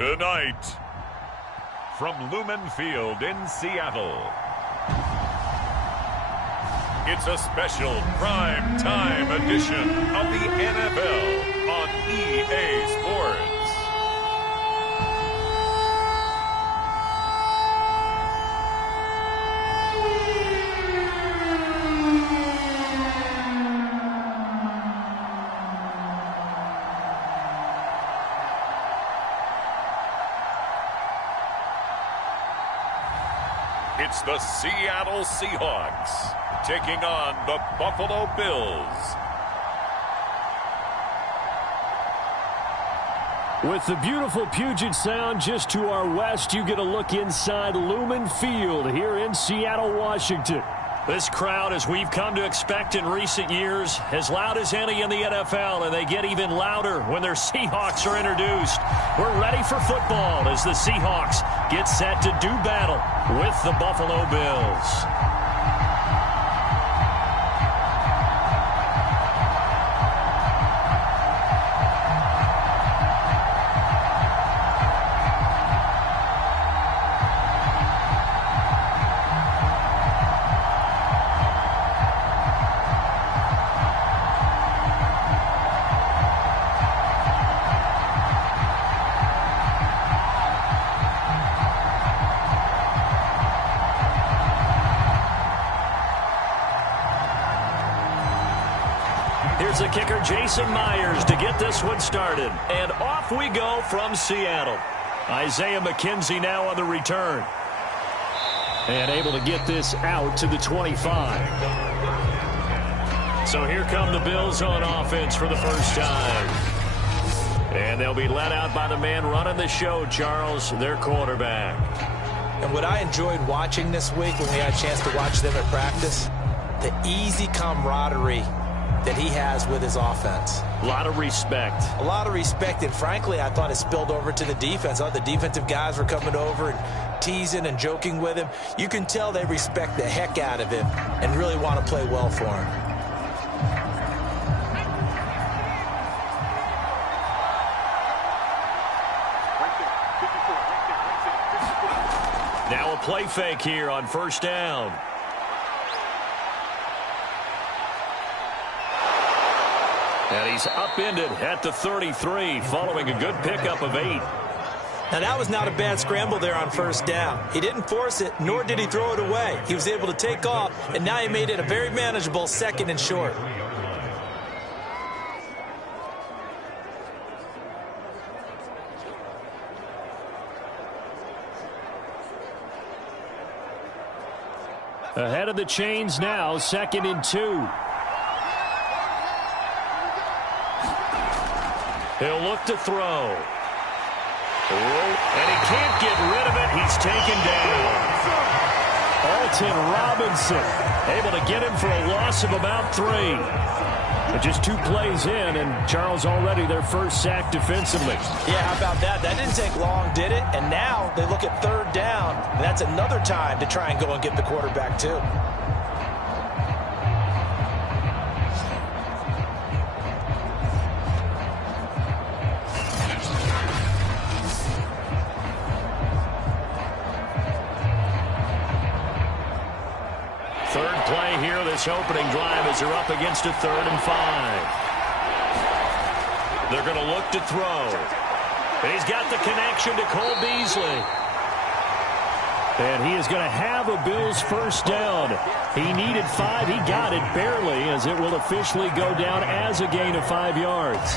Tonight, from Lumen Field in Seattle, it's a special prime time edition of the NFL on EA Sports. It's the Seattle Seahawks taking on the Buffalo Bills. With the beautiful Puget Sound just to our west, you get a look inside Lumen Field here in Seattle, Washington. This crowd, as we've come to expect in recent years, as loud as any in the NFL, and they get even louder when their Seahawks are introduced. We're ready for football as the Seahawks get set to do battle with the Buffalo Bills. Here's the kicker, Jason Myers, to get this one started. And off we go from Seattle. Isaiah McKenzie now on the return. And able to get this out to the 25. So here come the Bills on offense for the first time. And they'll be let out by the man running the show, Charles, their quarterback. And what I enjoyed watching this week when we had a chance to watch them at practice, the easy camaraderie that he has with his offense. A lot of respect. A lot of respect, and frankly, I thought it spilled over to the defense. The defensive guys were coming over and teasing and joking with him. You can tell they respect the heck out of him and really want to play well for him. Now a play fake here on first down. And he's upended at the 33, following a good pickup of 8. Now, that was not a bad scramble there on first down. He didn't force it, nor did he throw it away. He was able to take off, and now he made it a very manageable 2nd and short. Ahead of the chains now, 2nd and 2. He'll look to throw. And he can't get rid of it. He's taken down. Alton Robinson able to get him for a loss of about 3. But just 2 plays in, and Charles already their first sack defensively. Yeah, how about that? That didn't take long, did it? And now they look at 3rd down, and that's another time to try and go and get the quarterback too. Play here this opening drive as they're up against a 3rd and 5. They're going to look to throw. And he's got the connection to Cole Beasley. And he is going to have a Bills first down. He needed 5. He got it barely, as it will officially go down as a gain of 5 yards.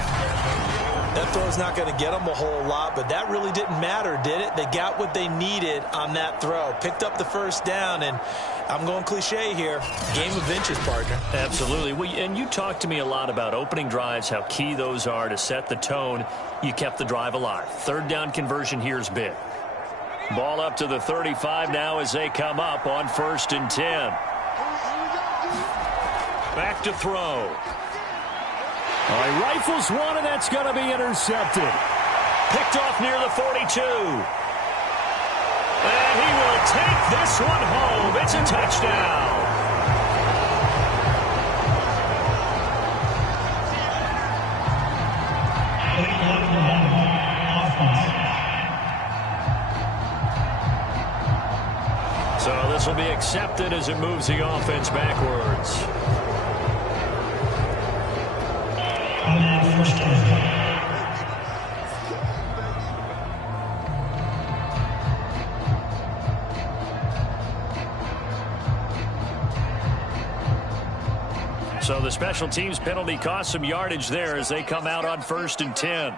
That throw's not going to get them a whole lot, but that really didn't matter, did it? They got what they needed on that throw. Picked up the first down, and I'm going cliche here. Game of inches, partner. Absolutely. And you talked to me a lot about opening drives, how key those are to set the tone. You kept the drive alive. 3rd down conversion here is big. Ball up to the 35 now as they come up on 1st and 10. Back to throw. All right, rifles one, and that's going to be intercepted. Picked off near the 42. And he will take this one home. It's a touchdown. intercepted as it moves the offense backwards. First down. So the special teams penalty cost some yardage there as they come out on 1st and 10.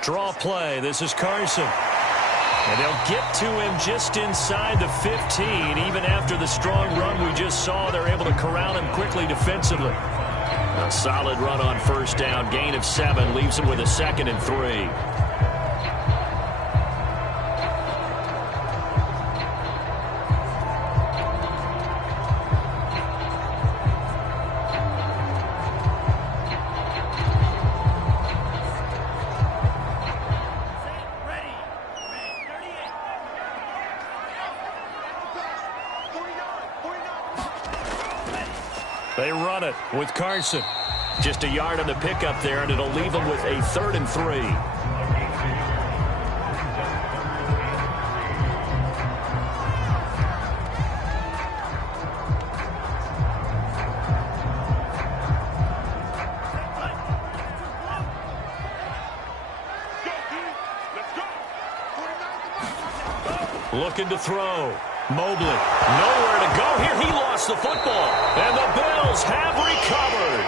Draw play. This is Carson. And they'll get to him just inside the 15. Even after the strong run we just saw, they're able to corral him quickly defensively. A solid run on 1st down. Gain of 7 leaves him with a 2nd and 3. They run it with Carson. Just a yard on the pickup there, and it'll leave them with a 3rd and 3. Looking to throw. Mobley, nowhere to go here. He lost the football, and the Bills have recovered.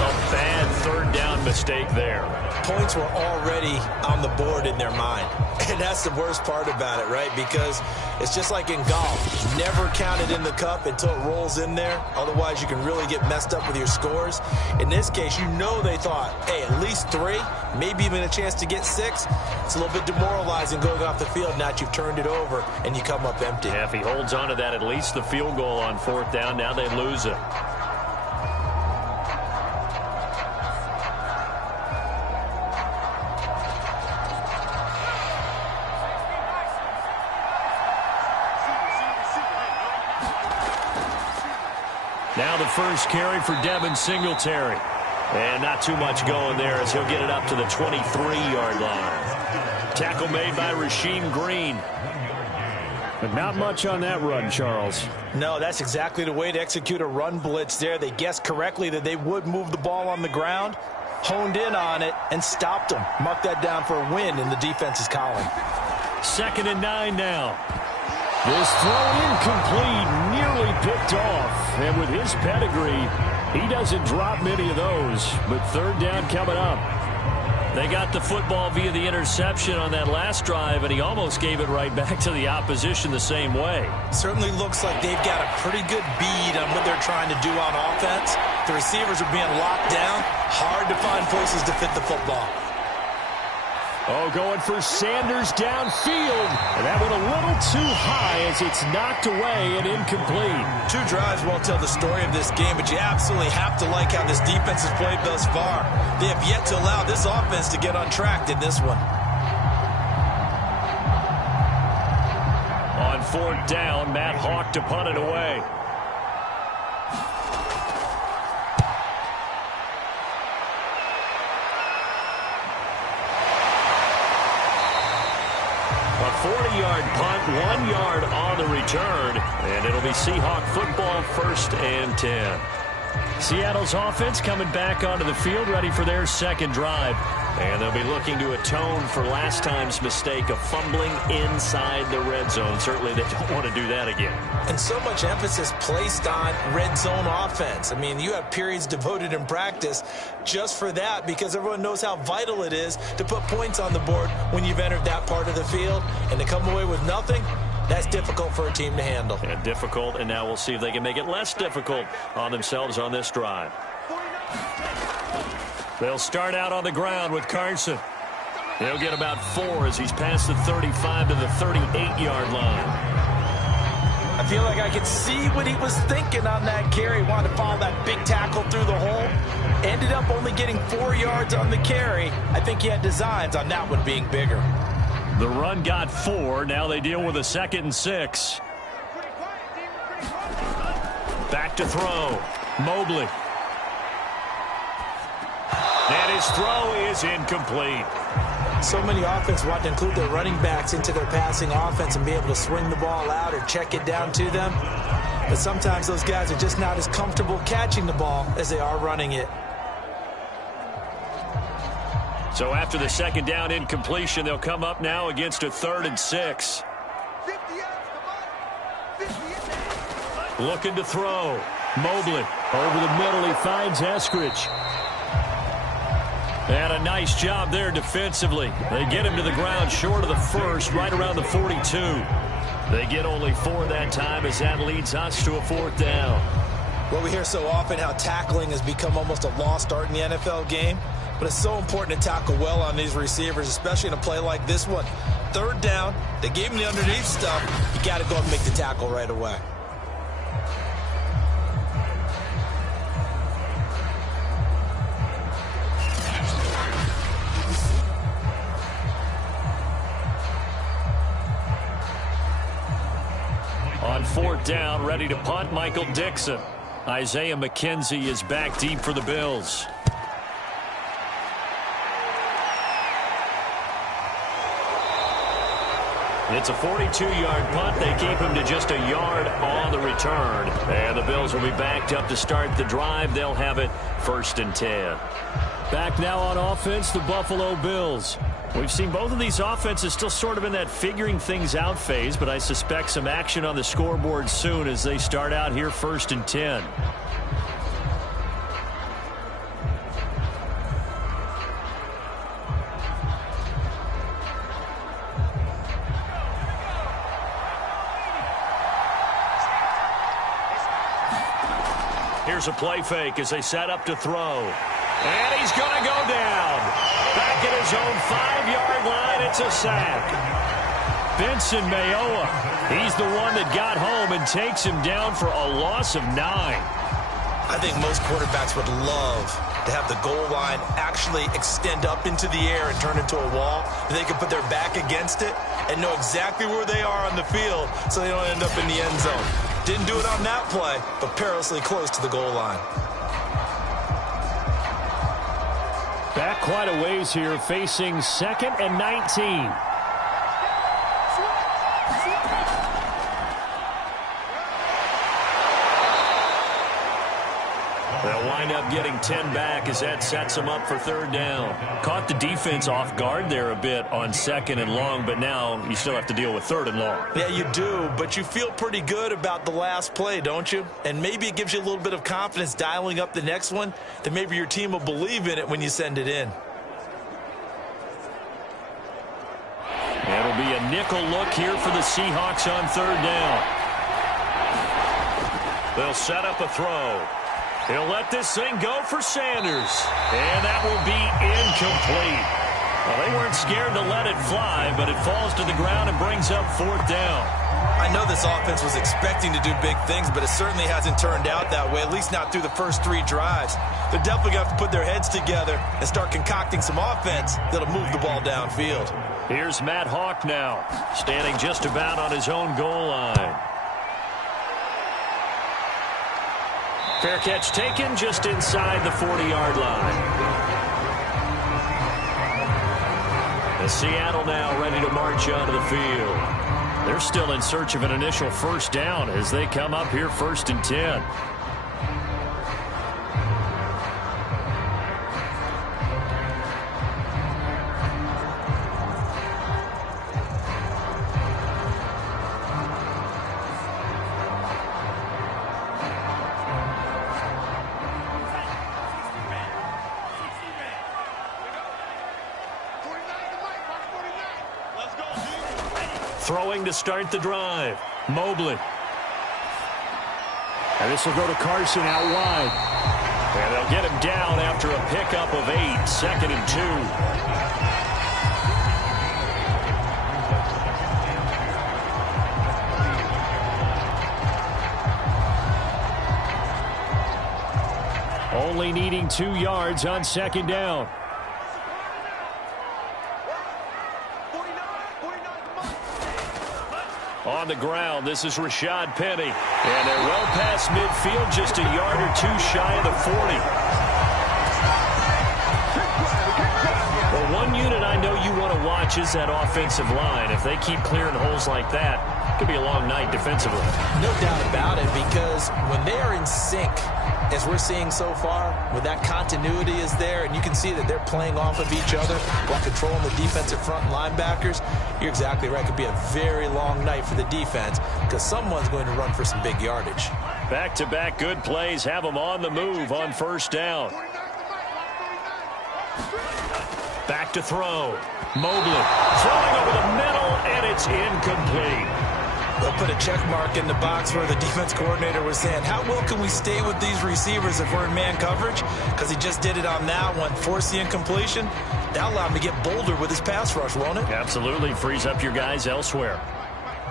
A bad 3rd down mistake there. Points were already on the board in their mind. And that's the worst part about it, right? Because it's just like in golf. Never count it in the cup until it rolls in there. Otherwise, you can really get messed up with your scores. In this case, you know they thought, hey, at least 3, maybe even a chance to get 6. It's a little bit demoralizing going off the field. Now that you've turned it over and you come up empty. Yeah, if he holds on to that, at least the field goal on 4th down. Now they lose it. Now the first carry for Devin Singletary. And not too much going there as he'll get it up to the 23-yard line. Tackle made by Rasheem Green. But not much on that run, Charles. No, that's exactly the way to execute a run blitz there. They guessed correctly that they would move the ball on the ground, honed in on it, and stopped them. Mark that down for a win in the defense's column. 2nd and 9 now. This throw incomplete, nearly picked off. And with his pedigree, he doesn't drop many of those. But 3rd down coming up. They got the football via the interception on that last drive, and he almost gave it right back to the opposition the same way. Certainly looks like they've got a pretty good bead on what they're trying to do on offense. The receivers are being locked down. Hard to find places to fit the football. Oh, going for Sanders downfield. And that went a little too high as it's knocked away and incomplete. 2 drives won't tell the story of this game, but you absolutely have to like how this defense has played thus far. They have yet to allow this offense to get on track in this one. On 4th down, Matt Hawk to punt it away. A 40-yard punt, 1 yard on the return, and it'll be Seahawk football, 1st and 10. Seattle's offense coming back onto the field, ready for their 2nd drive. And they'll be looking to atone for last time's mistake of fumbling inside the red zone. Certainly they don't want to do that again. And so much emphasis placed on red zone offense. I mean, you have periods devoted in practice just for that because everyone knows how vital it is to put points on the board when you've entered that part of the field. And to come away with nothing, that's difficult for a team to handle. And difficult, and now we'll see if they can make it less difficult on themselves on this drive. They'll start out on the ground with Carson. He'll get about 4 as he's past the 35 to the 38-yard line. I feel like I could see what he was thinking on that carry. Wanted to follow that big tackle through the hole. Ended up only getting 4 yards on the carry. I think he had designs on that one being bigger. The run got 4. Now they deal with a 2nd and 6. Back to throw. Mobley. And his throw is incomplete. So many offenses want to include their running backs into their passing offense and be able to swing the ball out or check it down to them. But sometimes those guys are just not as comfortable catching the ball as they are running it. So after the second down incompletion, they'll come up now against a 3rd and 6. Looking to throw. Mobley over the middle. He finds Eskridge. And a nice job there defensively. They get him to the ground short of the first, right around the 42. They get only 4 that time as that leads us to a 4th down. Well, we hear so often how tackling has become almost a lost art in the NFL game. But it's so important to tackle well on these receivers, especially in a play like this one. 3rd down, they gave him the underneath stuff. You got to go and make the tackle right away. On 4th down, ready to punt, Michael Dixon. Isaiah McKenzie is back deep for the Bills. It's a 42-yard punt. They keep him to just a yard on the return. And the Bills will be backed up to start the drive. They'll have it 1st and 10. Back now on offense, the Buffalo Bills. We've seen both of these offenses still sort of in that figuring things out phase, but I suspect some action on the scoreboard soon as they start out here 1st and 10. Here's a play fake as they set up to throw. And he's going to go down. Back at his own 5-yard line, it's a sack. Benson Mayowa, he's the one that got home and takes him down for a loss of 9. I think most quarterbacks would love to have the goal line actually extend up into the air and turn into a wall. They can put their back against it and know exactly where they are on the field so they don't end up in the end zone. Didn't do it on that play, but perilously close to the goal line. Back quite a ways here, facing 2nd and 19. They'll wind up getting 10 back as that sets them up for 3rd down. Caught the defense off guard there a bit on 2nd and long, but now you still have to deal with 3rd and long. Yeah, you do, but you feel pretty good about the last play, don't you? And maybe it gives you a little bit of confidence dialing up the next one, that maybe your team will believe in it when you send it in. It'll be a nickel look here for the Seahawks on 3rd down. They'll set up a throw. He'll let this thing go for Sanders. And that will be incomplete. Well, they weren't scared to let it fly, but it falls to the ground and brings up 4th down. I know this offense was expecting to do big things, but it certainly hasn't turned out that way, at least not through the first 3 drives. They're definitely going to have to put their heads together and start concocting some offense that'll move the ball downfield. Here's Matt Hawk now, standing just about on his own goal line. Fair catch taken just inside the 40-yard line. And Seattle now ready to march onto the field. They're still in search of an initial 1st down as they come up here 1st and 10. Throwing to start the drive. Mobley. And this will go to Carson out wide. And they'll get him down after a pickup of 8, 2nd and 2. Only needing 2 yards on 2nd down. On the ground, this is Rashad Penny. And they're well past midfield, just a yard or 2 shy of the 40. want to watch is that offensive line. If they keep clearing holes like that, it could be a long night defensively. No doubt about it, because when they are in sync, as we're seeing so far, when that continuity is there and you can see that they're playing off of each other while controlling the defensive front linebackers, you're exactly right. It could be a very long night for the defense because someone's going to run for some big yardage. Back-to-back good plays have them on the move on first down. Back to throw. Mobley throwing over the middle, and it's incomplete. They'll put a check mark in the box where the defense coordinator was saying, how well can we stay with these receivers if we're in man coverage? Because he just did it on that one, forced the incompletion. That'll allow him to get bolder with his pass rush, won't it? Absolutely. Frees up your guys elsewhere.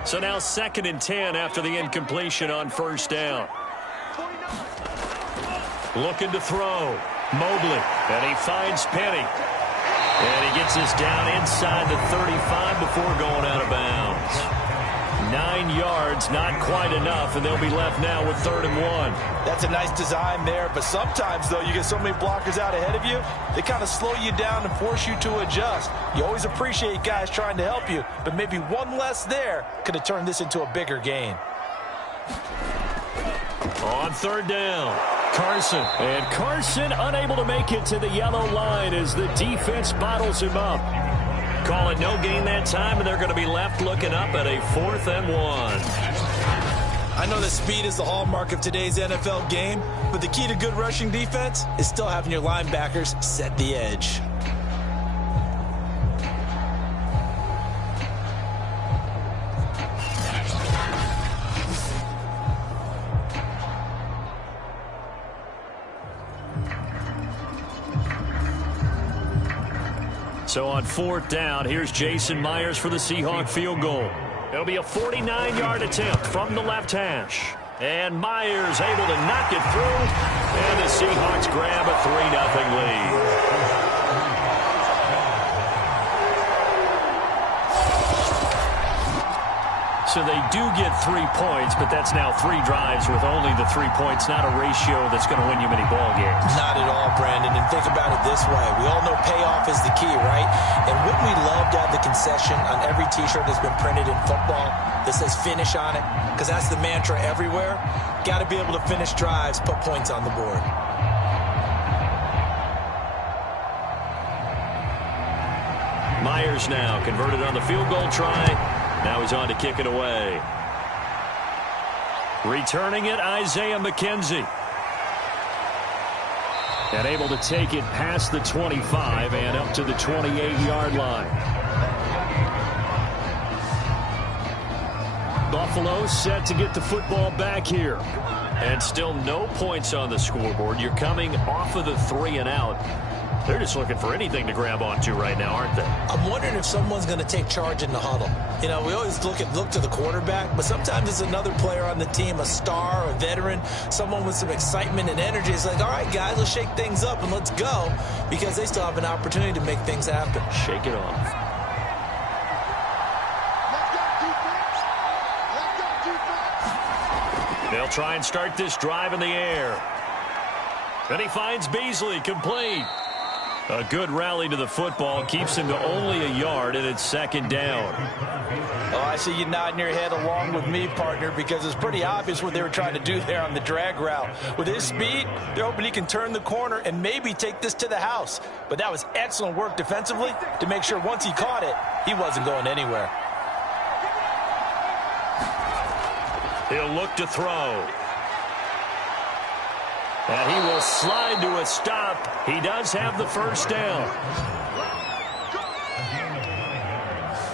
So now 2nd and 10 after the incompletion on first down. Looking to throw. Mobley, and he finds Penny. And he gets this down inside the 35 before going out of bounds. 9 yards, not quite enough, and they'll be left now with 3rd and 1. That's a nice design there, but sometimes, though, you get so many blockers out ahead of you, they kind of slow you down and force you to adjust. You always appreciate guys trying to help you, but maybe one less there could have turned this into a bigger gain. On 3rd down, Carson. And Carson unable to make it to the yellow line as the defense bottles him up. Call it no gain that time, and they're going to be left looking up at a 4th and 1. I know that speed is the hallmark of today's NFL game, but the key to good rushing defense is still having your linebackers set the edge. So on 4th down, here's Jason Myers for the Seahawk field goal. It'll be a 49-yard attempt from the left hash. And Myers able to knock it through. And the Seahawks grab a 3-0 lead. So they do get 3 points, but that's now 3 drives with only the 3 points, not a ratio that's going to win you many ball games. Not at all, Brandon. And think about it this way. We all know payoff is the key, right? And wouldn't we love to have the concession on every T-shirt that's been printed in football that says finish on it? Because that's the mantra everywhere. Got to be able to finish drives, put points on the board. Myers now converted on the field goal try. Now he's on to kick it away. Returning it, Isaiah McKenzie. And able to take it past the 25 and up to the 28-yard line. Buffalo set to get the football back here. And still no points on the scoreboard. You're coming off of the 3 and out. They're just looking for anything to grab onto right now, aren't they? I'm wondering if someone's going to take charge in the huddle. You know, we always look to the quarterback, but sometimes it's another player on the team, a star, a veteran, someone with some excitement and energy. It's like, all right, guys, let's shake things up and let's go, because they still have an opportunity to make things happen. Shake it off. They'll try and start this drive in the air. And he finds Beasley, complete. A good rally to the football keeps him to only a yard, and it's 2nd down. Oh, I see you nodding your head along with me, partner, because it's pretty obvious what they were trying to do there on the drag route. With his speed, they're hoping he can turn the corner and maybe take this to the house. But that was excellent work defensively to make sure once he caught it, he wasn't going anywhere. He'll look to throw. And he will slide to a stop. He does have the 1st down.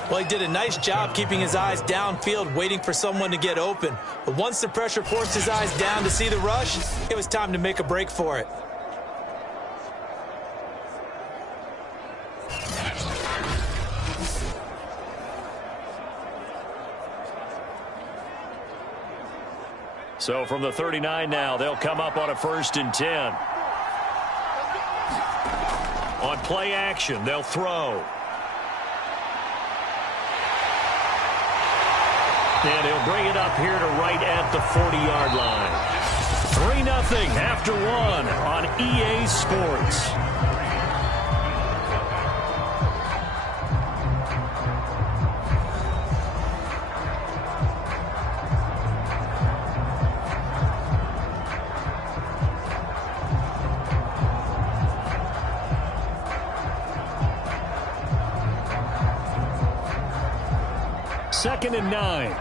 Well, he did a nice job keeping his eyes downfield, waiting for someone to get open. But once the pressure forced his eyes down to see the rush, it was time to make a break for it. So from the 39 now, they'll come up on a 1st and 10. On play action, they'll throw. And he'll bring it up here to right at the 40-yard line. 3-0 after 1 on EA Sports. 2nd and 9.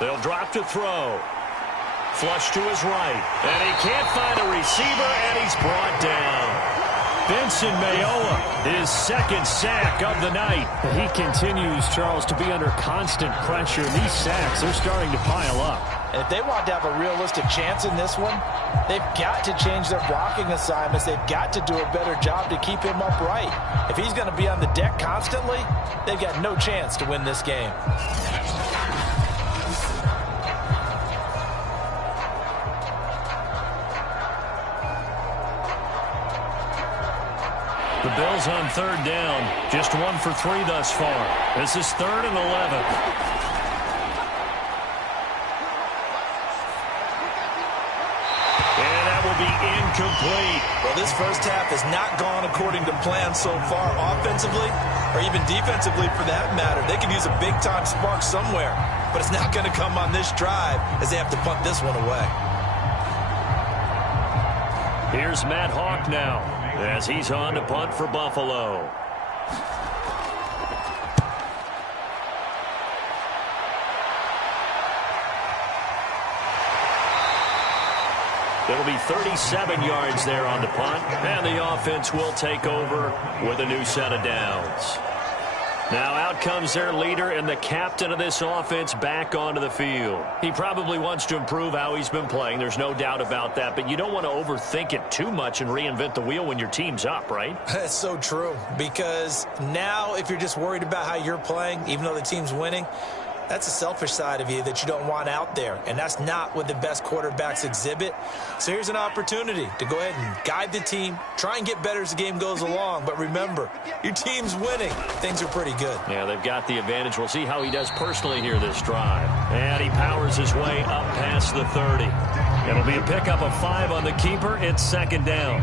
They'll drop to throw. Flush to his right. And he can't find a receiver, and he's brought down. Benson Mayowa, his 2nd sack of the night. He continues, Charles, to be under constant pressure. These sacks, they're starting to pile up. And if they want to have a realistic chance in this one, they've got to change their blocking assignments. They've got to do a better job to keep him upright. If he's going to be on the deck constantly, they've got no chance to win this game. The Bills on 3rd down. Just 1 for 3 thus far. This is 3rd and 11. And that will be incomplete. Well, this first half has not gone according to plan so far offensively or even defensively for that matter. They could use a big-time spark somewhere, but it's not going to come on this drive as they have to punt this one away. Here's Matt Hawk now, as he's on to punt for Buffalo. It'll be 37 yards there on the punt, and the offense will take over with a new set of downs. Now out comes their leader and the captain of this offense back onto the field. He probably wants to improve how he's been playing. There's no doubt about that, but you don't want to overthink it too much and reinvent the wheel when your team's up, right? That's so true, because now if you're just worried about how you're playing, even though the team's winning, that's a selfish side of you that you don't want out there, and that's not what the best quarterbacks exhibit. So here's an opportunity to go ahead and guide the team, try and get better as the game goes along, but remember, your team's winning. Things are pretty good. Yeah, they've got the advantage. We'll see how he does personally here this drive. And he powers his way up past the 30. It'll be a pickup of 5 on the keeper. It's 2nd down.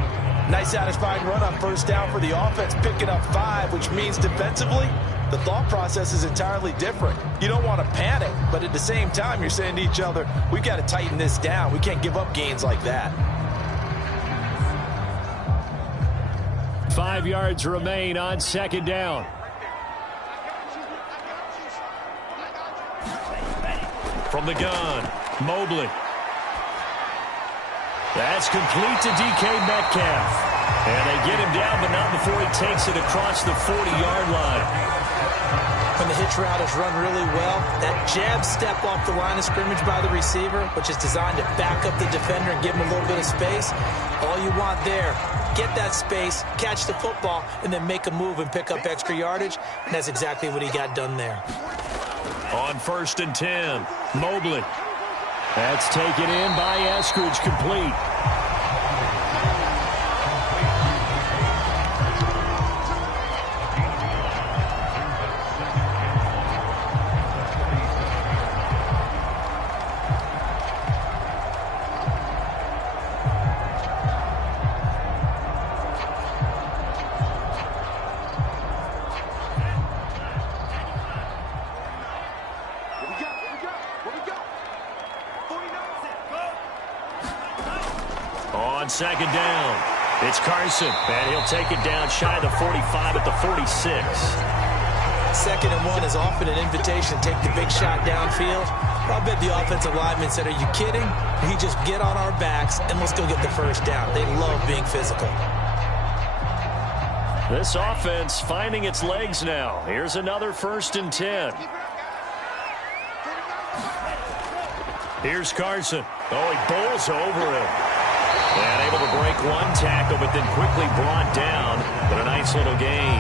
Nice satisfying run on first down for the offense, picking up 5, which means defensively, the thought process is entirely different. You don't want to panic, but at the same time, you're saying to each other, we've got to tighten this down. We can't give up gains like that. 5 yards remain on 2nd down. From the gun, Mobley. That's complete to DK Metcalf. And they get him down, but not before he takes it across the 40-yard line. When the hitch route is run really well, that jab step off the line of scrimmage by the receiver, which is designed to back up the defender and give him a little bit of space, all you want there, get that space, catch the football, and then make a move and pick up extra yardage, and that's exactly what he got done there. On 1st and 10, Mobley. That's taken in by Eskridge, complete. On 2nd down, it's Carson, and he'll take it down shy of the 45 at the 46. 2nd and 1 is often an invitation to take the big shot downfield. I bet the offensive lineman said, are you kidding? We just get on our backs and let's go get the first down. They love being physical. This offense finding its legs now. Here's another 1st and 10. Here's Carson. Oh, he bowls over him. And able to break one tackle, but then quickly brought down. But a nice little gain.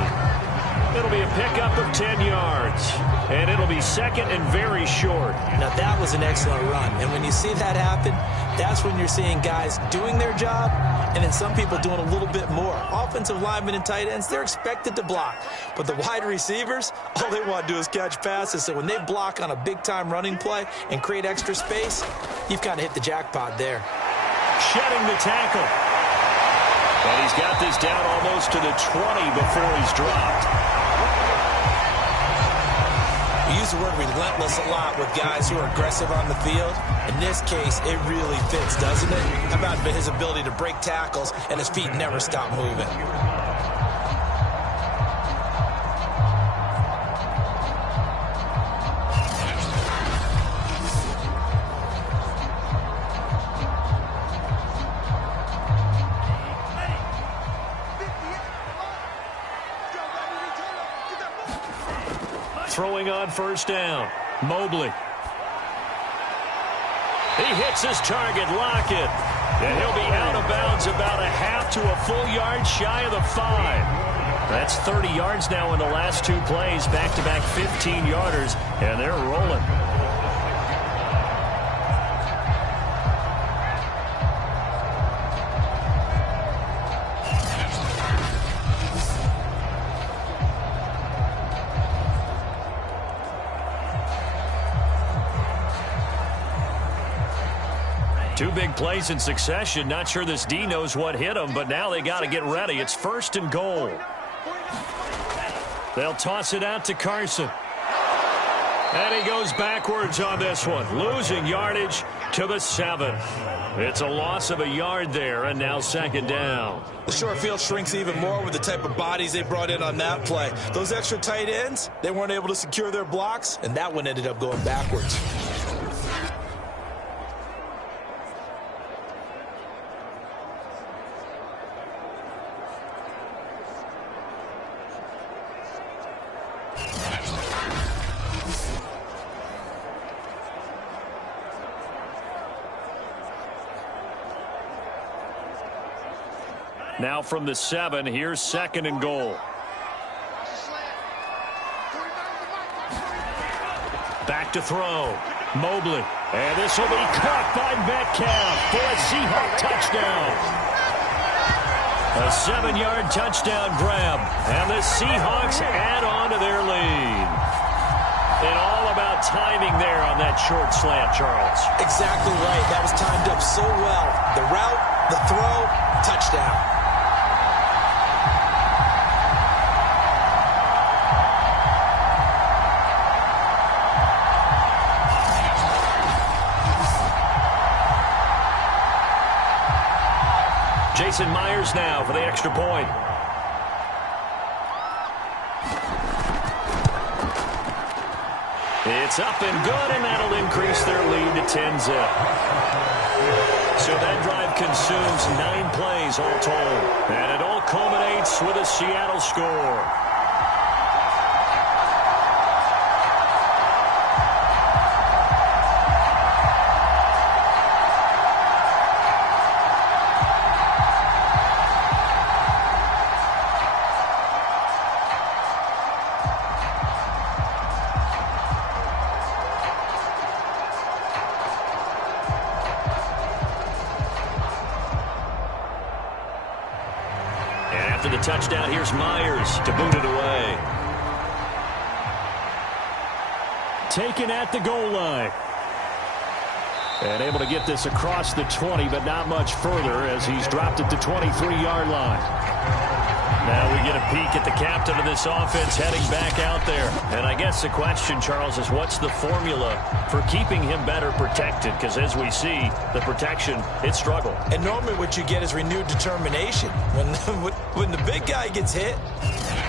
It'll be a pickup of 10 yards. And it'll be 2nd and very short. Now, that was an excellent run. And when you see that happen, that's when you're seeing guys doing their job and then some people doing a little bit more. Offensive linemen and tight ends, they're expected to block. But the wide receivers, all they want to do is catch passes. So when they block on a big-time running play and create extra space, you've kind of hit the jackpot there. Shedding the tackle. And he's got this down almost to the 20 before he's dropped. We use the word relentless a lot with guys who are aggressive on the field. In this case, it really fits, doesn't it? How about his ability to break tackles and his feet never stop moving? Throwing on first down. Mobley. He hits his target, Lockett. And he'll be out of bounds about a half to a full yard shy of the 5. That's 30 yards now in the last 2 plays. Back-to-back 15-yarders, and they're rolling. Two big plays in succession. Not sure this D knows what hit him, but now they got to get ready. It's 1st and goal. They'll toss it out to Carson. And he goes backwards on this one, losing yardage to the 7. It's a loss of a yard there, and now 2nd down. The short field shrinks even more with the type of bodies they brought in on that play. Those extra tight ends, they weren't able to secure their blocks, and that one ended up going backwards. Now from the 7, here's 2nd and goal. Back to throw. Mobley. And this will be caught by Metcalf for a Seahawk touchdown. A 7-yard touchdown grab. And the Seahawks add on to their lead. And all about timing there on that short slant, Charles. Exactly right. That was timed up so well. The route, the throw, touchdown. Jason Myers now for the extra point. It's up and good, and that'll increase their lead to 10-zip. So that drive consumes 9 plays all told. And it all culminates with a Seattle score. The touchdown, here's Myers to boot it away. Taken at the goal line. And able to get this across the 20, but not much further as he's dropped at the 23-yard line. Now we get a peek at the captain of this offense heading back out there. And I guess the question, Charles, is what's the formula for keeping him better protected? Because as we see, the protection, it struggled. And normally what you get is renewed determination. When the big guy gets hit,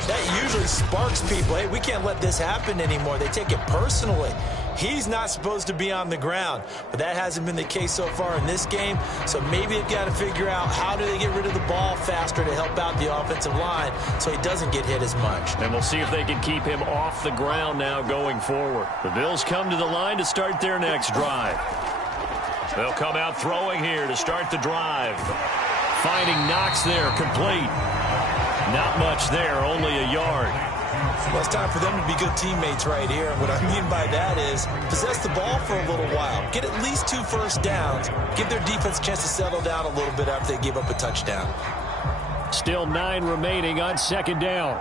that usually sparks people. Hey, we can't let this happen anymore. They take it personally. He's not supposed to be on the ground, but that hasn't been the case so far in this game. So maybe they've got to figure out how do they get rid of the ball faster to help out the offensive line so he doesn't get hit as much. And we'll see if they can keep him off the ground now going forward. The Bills come to the line to start their next drive. They'll come out throwing here to start the drive. Finding Knox there, complete. Not much there, only a yard. Well, it's time for them to be good teammates right here. And what I mean by that is possess the ball for a little while. Get at least 2 first downs. Give their defense a chance to settle down a little bit after they give up a touchdown. Still 9 remaining on 2nd down.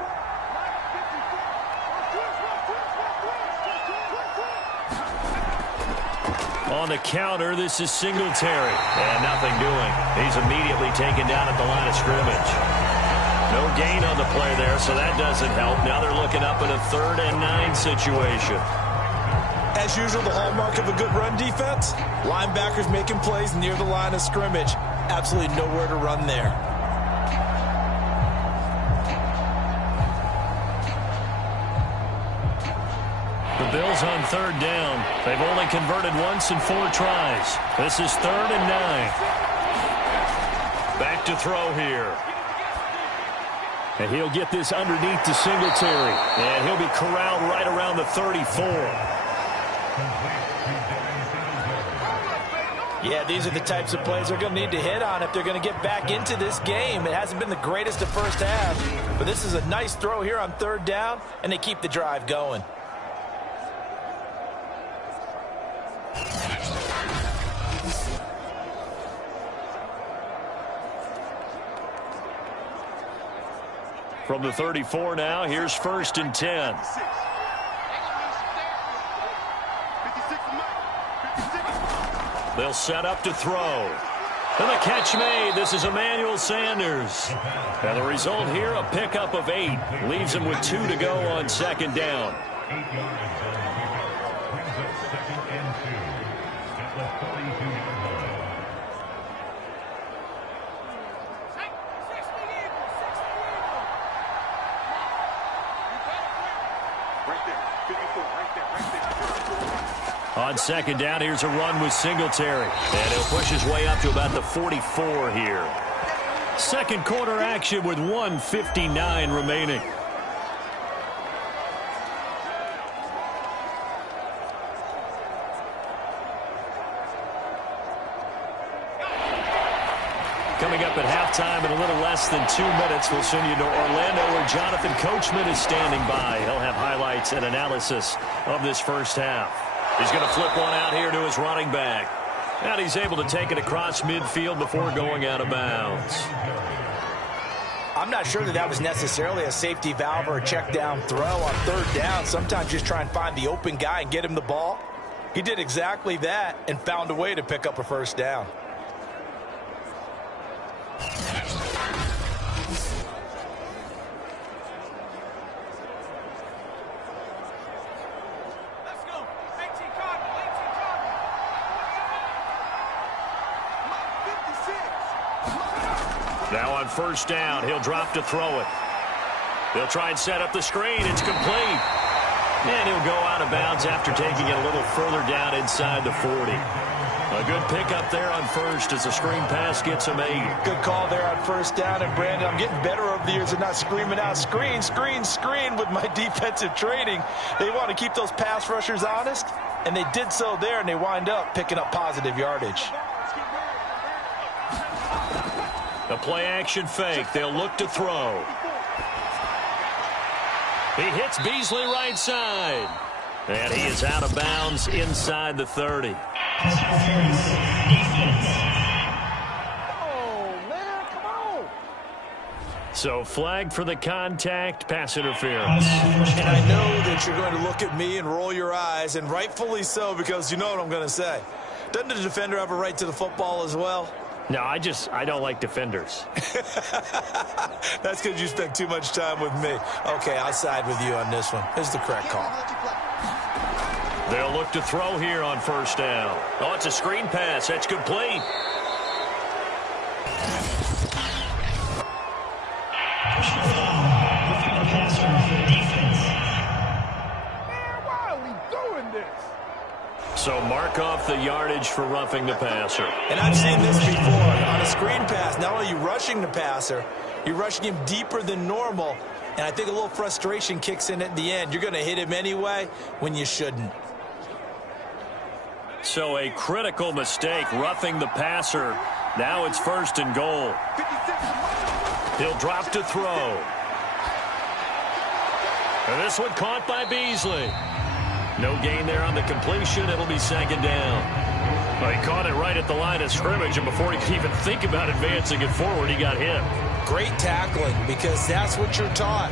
On the counter, this is Singletary. And nothing doing. He's immediately taken down at the line of scrimmage. No gain on the play there, so that doesn't help. Now they're looking up in a 3rd and 9 situation. As usual, the hallmark of a good run defense, linebackers making plays near the line of scrimmage. Absolutely nowhere to run there. The Bills on third down. They've only converted once in 4 tries. This is 3rd and 9. Back to throw here. And he'll get this underneath to Singletary. And he'll be corralled right around the 34. Yeah, these are the types of plays they're going to need to hit on if they're going to get back into this game. It hasn't been the greatest of first half, but this is a nice throw here on 3rd down, and they keep the drive going. From the 34 now, here's 1st and 10. They'll set up to throw. And the catch made. This is Emmanuel Sanders. And the result here, a pickup of 8. Leaves him with 2 to go on 2nd down. On 2nd down, here's a run with Singletary. And he'll push his way up to about the 44 here. 2nd quarter action with 1:59 remaining. Coming up at halftime in a little less than 2 minutes, we'll send you to Orlando where Jonathan Coachman is standing by. He'll have highlights and analysis of this first half. He's going to flip one out here to his running back. And he's able to take it across midfield before going out of bounds. I'm not sure that was necessarily a safety valve or a check down throw on 3rd down. Sometimes just try and find the open guy and get him the ball. He did exactly that and found a way to pick up a 1st down. Now on 1st down, he'll drop to throw it. They'll try and set up the screen. It's complete. And he'll go out of bounds after taking it a little further down inside the 40. A good pickup there on 1st as the screen pass gets him 8. Good call there on 1st down. And, Brandon, I'm getting better over the years of not screaming out, screen, screen, screen with my defensive training. They want to keep those pass rushers honest, and they did so there, and they wind up picking up positive yardage. A play-action fake. They'll look to throw. He hits Beasley right side. And he is out of bounds inside the 30. Oh, man, come on. So flagged for the contact, pass interference. And I know that you're going to look at me and roll your eyes, and rightfully so, because you know what I'm going to say. Doesn't the defender have a right to the football as well? No, I don't like defenders. That's because you spent too much time with me. Okay, I'll side with you on this one. This is the correct call. They'll look to throw here on 1st down. Oh, it's a screen pass. That's complete. So mark off the yardage for roughing the passer. And I've seen this before. On a screen pass, not only are you rushing the passer, you're rushing him deeper than normal. And I think a little frustration kicks in at the end. You're going to hit him anyway when you shouldn't. So a critical mistake, roughing the passer. Now it's 1st and goal. He'll drop to throw. And this one caught by Beasley. No gain there on the completion. It'll be 2nd down. Well, he caught it right at the line of scrimmage, and before he could even think about advancing it forward, he got hit. Great tackling, because that's what you're taught.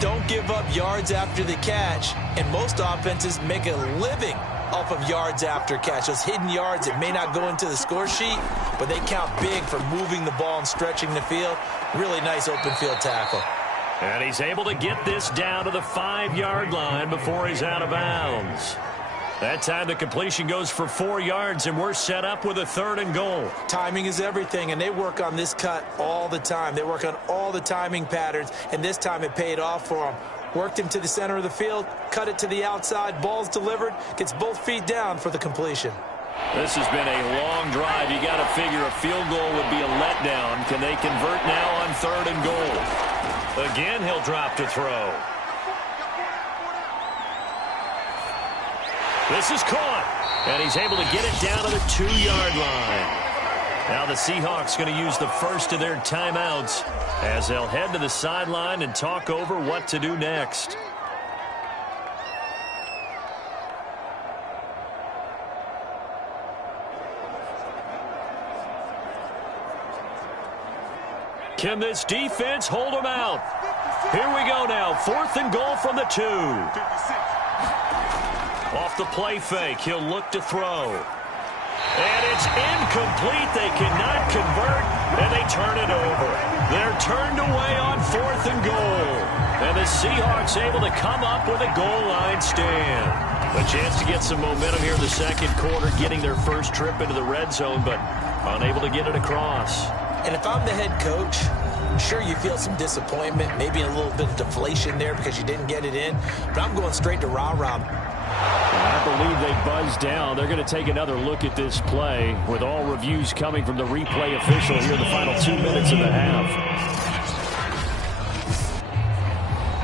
Don't give up yards after the catch, and most offenses make a living off of yards after catch. Those hidden yards that may not go into the score sheet, but they count big for moving the ball and stretching the field. Really nice open field tackle. And he's able to get this down to the 5-yard line before he's out of bounds. That time the completion goes for 4 yards, and we're set up with a 3rd and goal. Timing is everything, and they work on this cut all the time. They work on all the timing patterns, and this time it paid off for them. Worked him to the center of the field, cut it to the outside, ball's delivered, gets both feet down for the completion. This has been a long drive. You got to figure a field goal would be a letdown. Can they convert now on 3rd and goal? Again, he'll drop to throw. This is caught, and he's able to get it down to the 2-yard line. Now the Seahawks going to use the first of their timeouts as they'll head to the sideline and talk over what to do next. Can this defense hold them out? Here we go now. 4th and goal from the 2. Off the play fake, he'll look to throw. And it's incomplete. They cannot convert, and they turn it over. They're turned away on 4th and goal. And the Seahawks able to come up with a goal line stand. A chance to get some momentum here in the 2nd quarter, getting their first trip into the red zone, but unable to get it across. And if I'm the head coach, sure, you feel some disappointment, maybe a little bit of deflation there because you didn't get it in, but I'm going straight to rah-rah. I believe they buzzed down. They're going to take another look at this play with all reviews coming from the replay official here in the final 2 minutes of the half.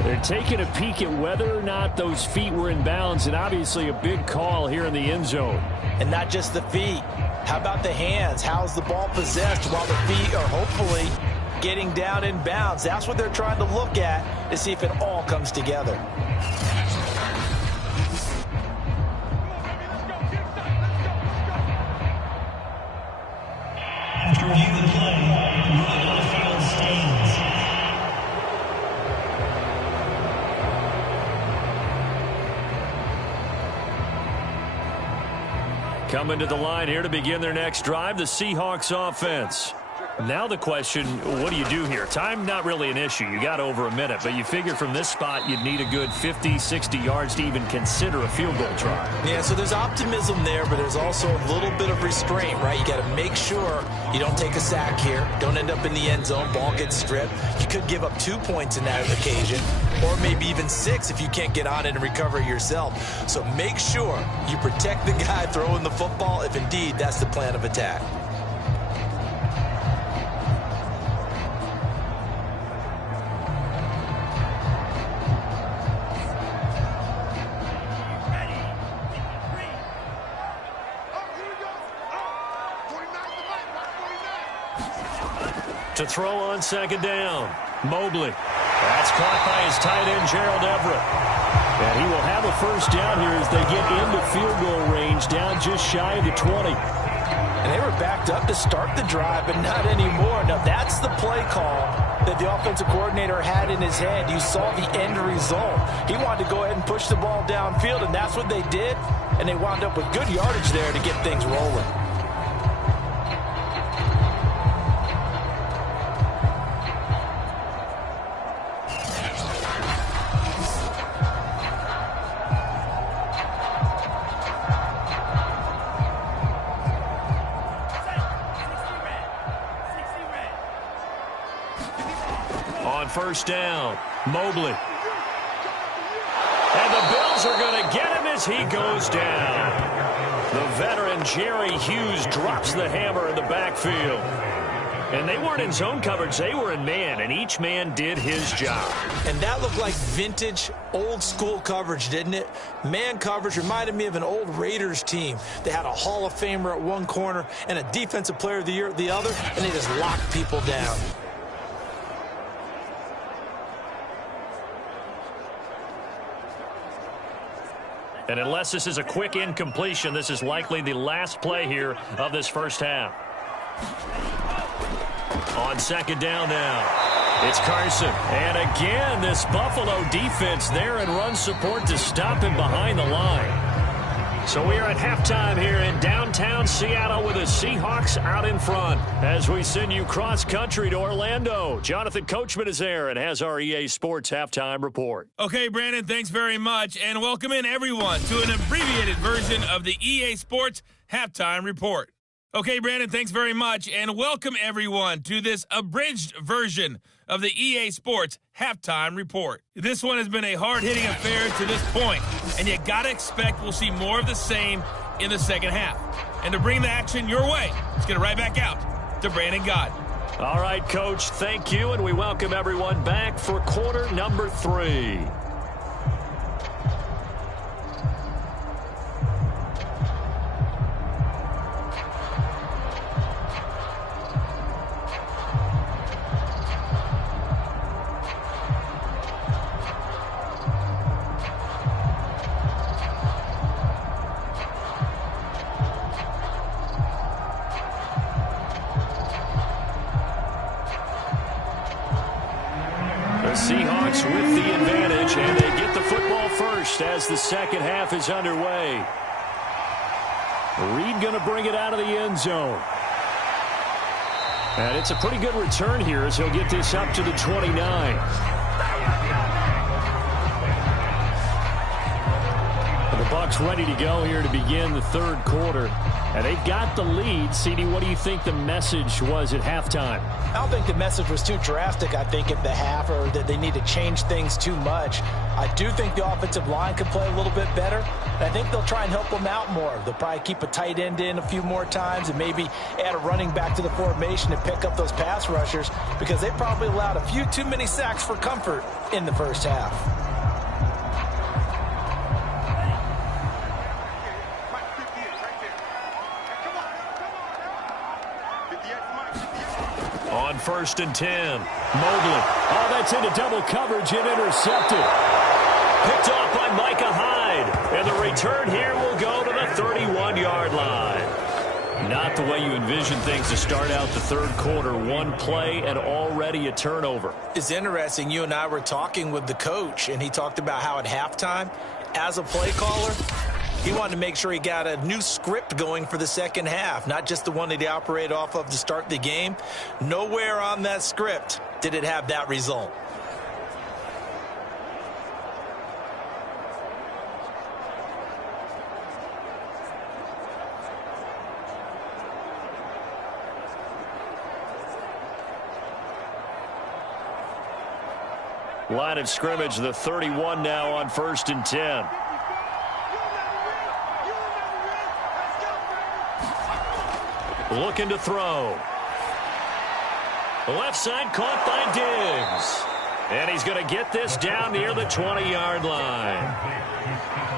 They're taking a peek at whether or not those feet were in bounds, and obviously a big call here in the end zone. And not just the feet. How about the hands? How's the ball possessed while the feet are hopefully getting down in bounds? That's what they're trying to look at to see if it all comes together. After reviewing the play, ruling on the field stands. Coming to the line here to begin their next drive, the Seahawks offense. Now the question, what do you do here? Time, not really an issue. You got over a minute, but you figure from this spot you'd need a good 50, 60 yards to even consider a field goal try. Yeah, so there's optimism there, but there's also a little bit of restraint, right? You got to make sure you don't take a sack here. Don't end up in the end zone. Ball gets stripped. You could give up 2 points in that occasion, or maybe even 6 if you can't get on it and recover it yourself. So make sure you protect the guy throwing the football if indeed that's the plan of attack. To throw on 2nd down, Mobley. That's caught by his tight end, Gerald Everett. And he will have a first down here as they get into field goal range, down just shy of the 20. And they were backed up to start the drive, but not anymore. Now, that's the play call that the offensive coordinator had in his head. You saw the end result. He wanted to go ahead and push the ball downfield, and that's what they did. And they wound up with good yardage there to get things rolling. On 1st down, Mobley. And the Bills are going to get him as he goes down. The veteran Jerry Hughes drops the hammer in the backfield. And they weren't in zone coverage, they were in man, and each man did his job. And that looked like vintage, old-school coverage, didn't it? Man coverage reminded me of an old Raiders team. They had a Hall of Famer at one corner and a Defensive Player of the Year at the other, and they just locked people down. And unless this is a quick incompletion, this is likely the last play here of this first half. On 2nd down now, it's Carson. And again, this Buffalo defense there and run support to stop him behind the line. So we are at halftime here in downtown Seattle with the Seahawks out in front. As we send you cross-country to Orlando, Jonathan Coachman is there and has our EA Sports halftime report. Okay, Brandon, thanks very much, and welcome in everyone to an abbreviated version of the EA Sports halftime report. Okay, Brandon, thanks very much, and welcome everyone to this abridged version of the EA Sports halftime report. This one has been a hard-hitting affair to this point, and you gotta expect we'll see more of the same in the second half. And to bring the action your way, let's get it right back out to Brandon Gott. All right, Coach, thank you, and we welcome everyone back for quarter number 3. Seahawks with the advantage, and they get the football first as the second half is underway. Reed going to bring it out of the end zone. And it's a pretty good return here as he'll get this up to the 29. The Bucs ready to go here to begin the third quarter. And they've got the lead. CD, what do you think the message was at halftime? I don't think the message was too drastic, I think, at the half, or that they need to change things too much. I do think the offensive line could play a little bit better, and I think they'll try and help them out more. They'll probably keep a tight end in a few more times and maybe add a running back to the formation and pick up those pass rushers, because they probably allowed a few too many sacks for comfort in the first half. On 1st and 10, Mobley. Oh, that's into double coverage and intercepted. Picked off by Micah Hyde. And the return here will go to the 31-yard line. Not the way you envision things to start out the third quarter. One play and already a turnover. It's interesting. You and I were talking with the coach, and he talked about how at halftime, as a play caller, he wanted to make sure he got a new script going for the second half, not just the one that he operated off of to start the game. Nowhere on that script did it have that result. Line of scrimmage, the 31 now on 1st and 10. Looking to throw. Left side caught by Diggs. And he's going to get this down near the 20-yard line.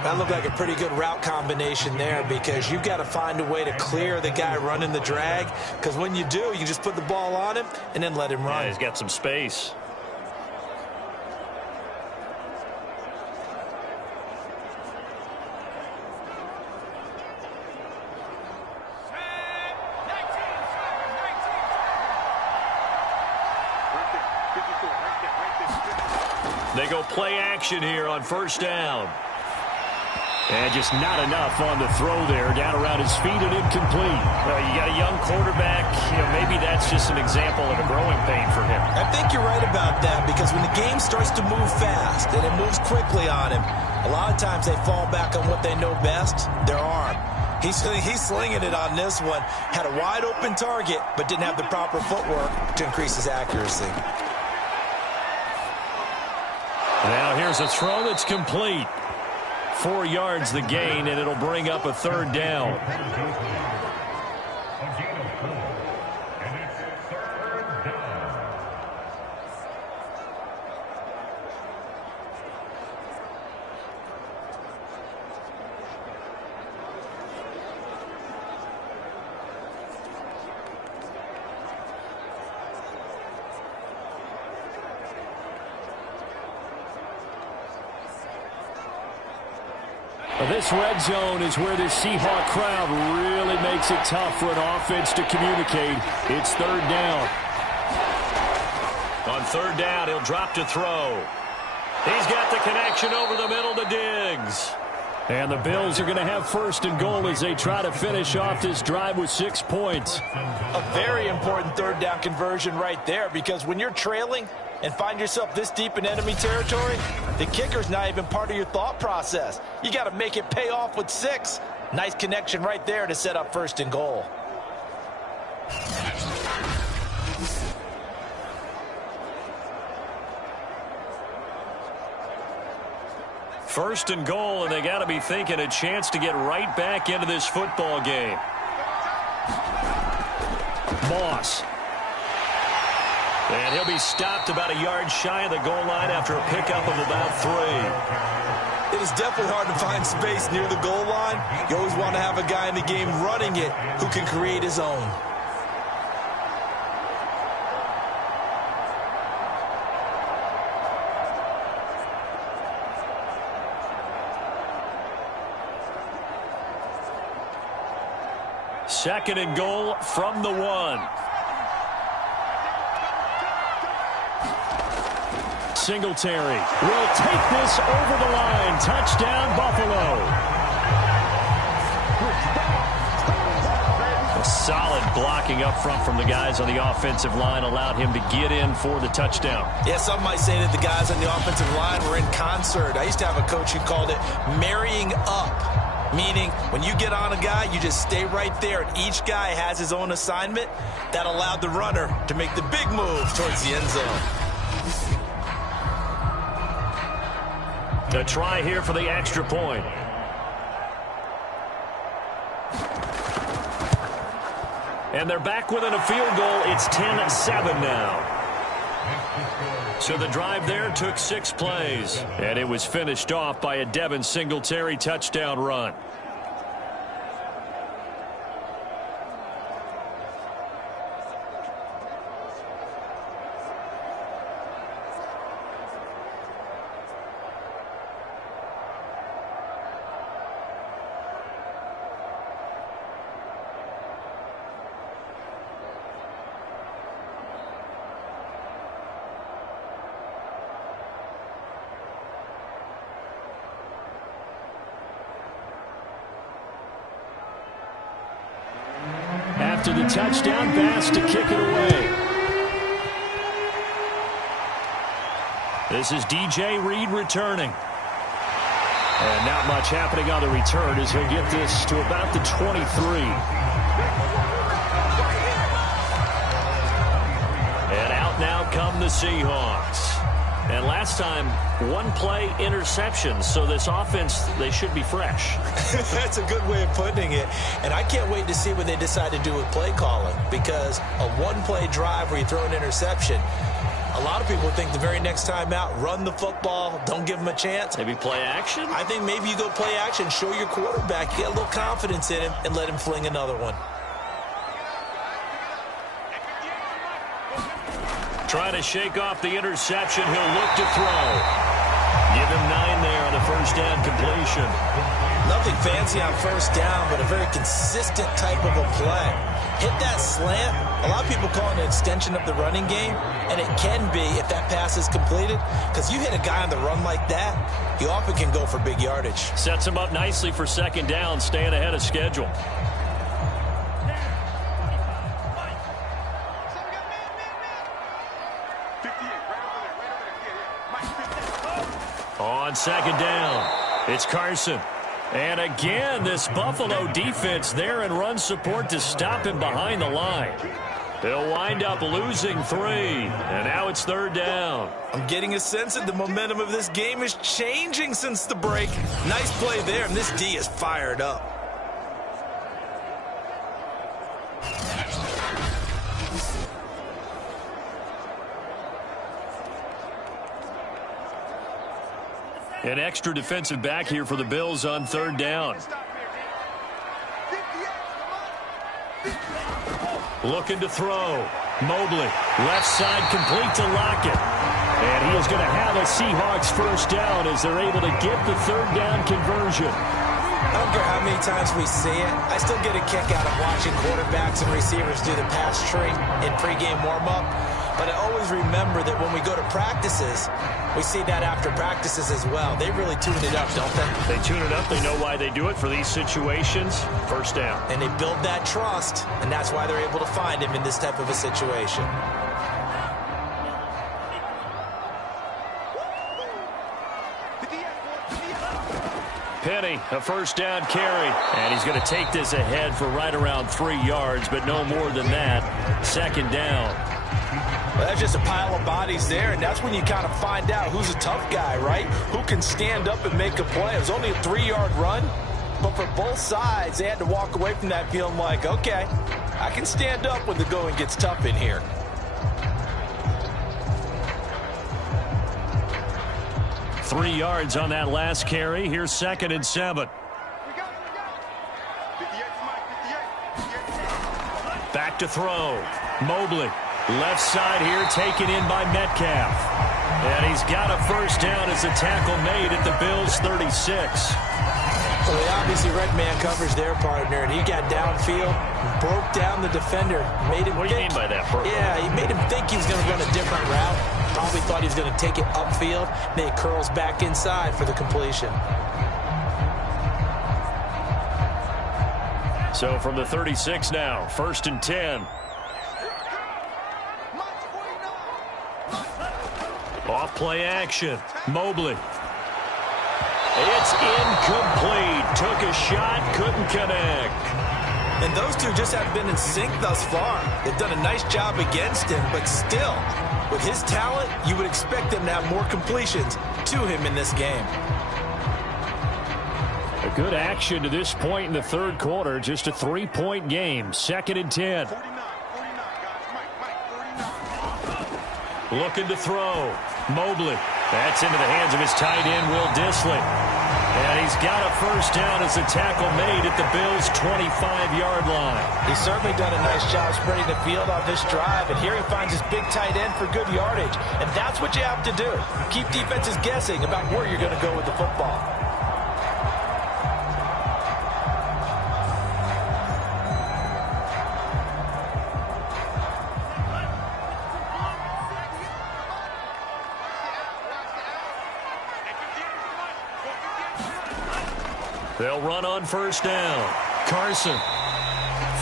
That looked like a pretty good route combination there, because you've got to find a way to clear the guy running the drag, because when you do, you just put the ball on him and then let him run. Yeah, he's got some space. They go play action here on 1st down. And just not enough on the throw there. Down around his feet and incomplete. You got a young quarterback. Maybe that's just an example of a growing pain for him. I think you're right about that, because when the game starts to move fast and it moves quickly on him, a lot of times they fall back on what they know best, their arm. He's slinging it on this one. Had a wide open target, but didn't have the proper footwork to increase his accuracy. Now here's a throw that's complete. 4 yards the gain, and it'll bring up a 3rd down. This red zone is where the Seahawk crowd really makes it tough for an offense to communicate. It's 3rd down. On 3rd down, he'll drop to throw. He's got the connection over the middle to Diggs. And the Bills are going to have first and goal as they try to finish off this drive with 6 points. A very important third down conversion right there, because when you're trailing and find yourself this deep in enemy territory, the kicker's not even part of your thought process. You got to make it pay off with 6. Nice connection right there to set up first and goal. First and goal, and they got to be thinking a chance to get right back into this football game. Moss. And he'll be stopped about a yard shy of the goal line after a pickup of about 3. It is definitely hard to find space near the goal line. You always want to have a guy in the game running it who can create his own. Second and goal from the 1. Singletary will take this over the line. Touchdown, Buffalo. A solid blocking up front from the guys on the offensive line allowed him to get in for the touchdown. Yeah, some might say that the guys on the offensive line were in concert. I used to have a coach who called it marrying up. Meaning, when you get on a guy, you just stay right there, and each guy has his own assignment. That allowed the runner to make the big move towards the end zone. A try here for the extra point. And they're back within a field goal. It's 10-7 now. So the drive there took 6 plays, and it was finished off by a Devin Singletary touchdown run. After the touchdown, Bass to kick it away. This is DJ Reed returning. And not much happening on the return as he'll get this to about the 23. And out now come the Seahawks. And last time, 1 play interception. So this offense, they should be fresh. That's a good way of putting it. And I can't wait to see what they decide to do with play calling, because a 1-play drive where you throw an interception, a lot of people think the very next time out, run the football, don't give them a chance. Maybe play action? I think maybe you go play action, show your quarterback, get a little confidence in him, and let him fling another one. Trying to shake off the interception. He'll look to throw. Give him 9 there on the first down completion. Nothing fancy on first down, but a very consistent type of a play. Hit that slant. A lot of people call it an extension of the running game, and it can be if that pass is completed, because you hit a guy on the run like that, he often can go for big yardage. Sets him up nicely for second down, staying ahead of schedule. On second down, it's Carson. And again, this Buffalo defense there in run support to stop him behind the line. They'll wind up losing 3, and now it's third down. I'm getting a sense that the momentum of this game is changing since the break. Nice play there, and this D is fired up. An extra defensive back here for the Bills on third down. Looking to throw. Mobley, left side complete to Lockett. And he is going to have a Seahawks first down as they're able to get the third down conversion. I don't care how many times we see it. I still get a kick out of watching quarterbacks and receivers do the pass tree in pregame warm-up. But I always remember that when we go to practices, we see that after practices as well. They really tune it up, don't they? They tune it up. They know why they do it for these situations. First down. And they build that trust, and that's why they're able to find him in this type of a situation. Penny, a first down carry. And he's going to take this ahead for right around 3 yards, but no more than that. Second down. Well, that's just a pile of bodies there, and that's when you kind of find out who's a tough guy, right? Who can stand up and make a play. It was only a 3-yard run, but for both sides, they had to walk away from that feeling like, okay, I can stand up when the going gets tough in here. Three yards on that last carry. Here's 2nd and 7. Back to throw. Mobley. Left side here taken in by Metcalf. And he's got a first down as a tackle made at the Bills' 36. Well, they obviously read man coverage their partner, and he got downfield, broke down the defender, made him What do you mean by that, Bert? Yeah, he made him think he was going to run a different route. Probably thought he was going to take it upfield. Then he curls back inside for the completion. So from the 36 now, 1st and 10. Off play action. Mobley. It's incomplete. Took a shot, couldn't connect. And those two just haven't been in sync thus far. They've done a nice job against him, but still, with his talent, you would expect them to have more completions to him in this game. A good action to this point in the third quarter. Just a 3-point game. 2nd and 10. Looking to throw. Mobley. That's into the hands of his tight end, Will Dissly. And he's got a first down as a tackle made at the Bills' 25-yard line. He's certainly done a nice job spreading the field on this drive, and here he finds his big tight end for good yardage. And that's what you have to do. Keep defenses guessing about where you're going to go with the football. They'll run on first down. Carson.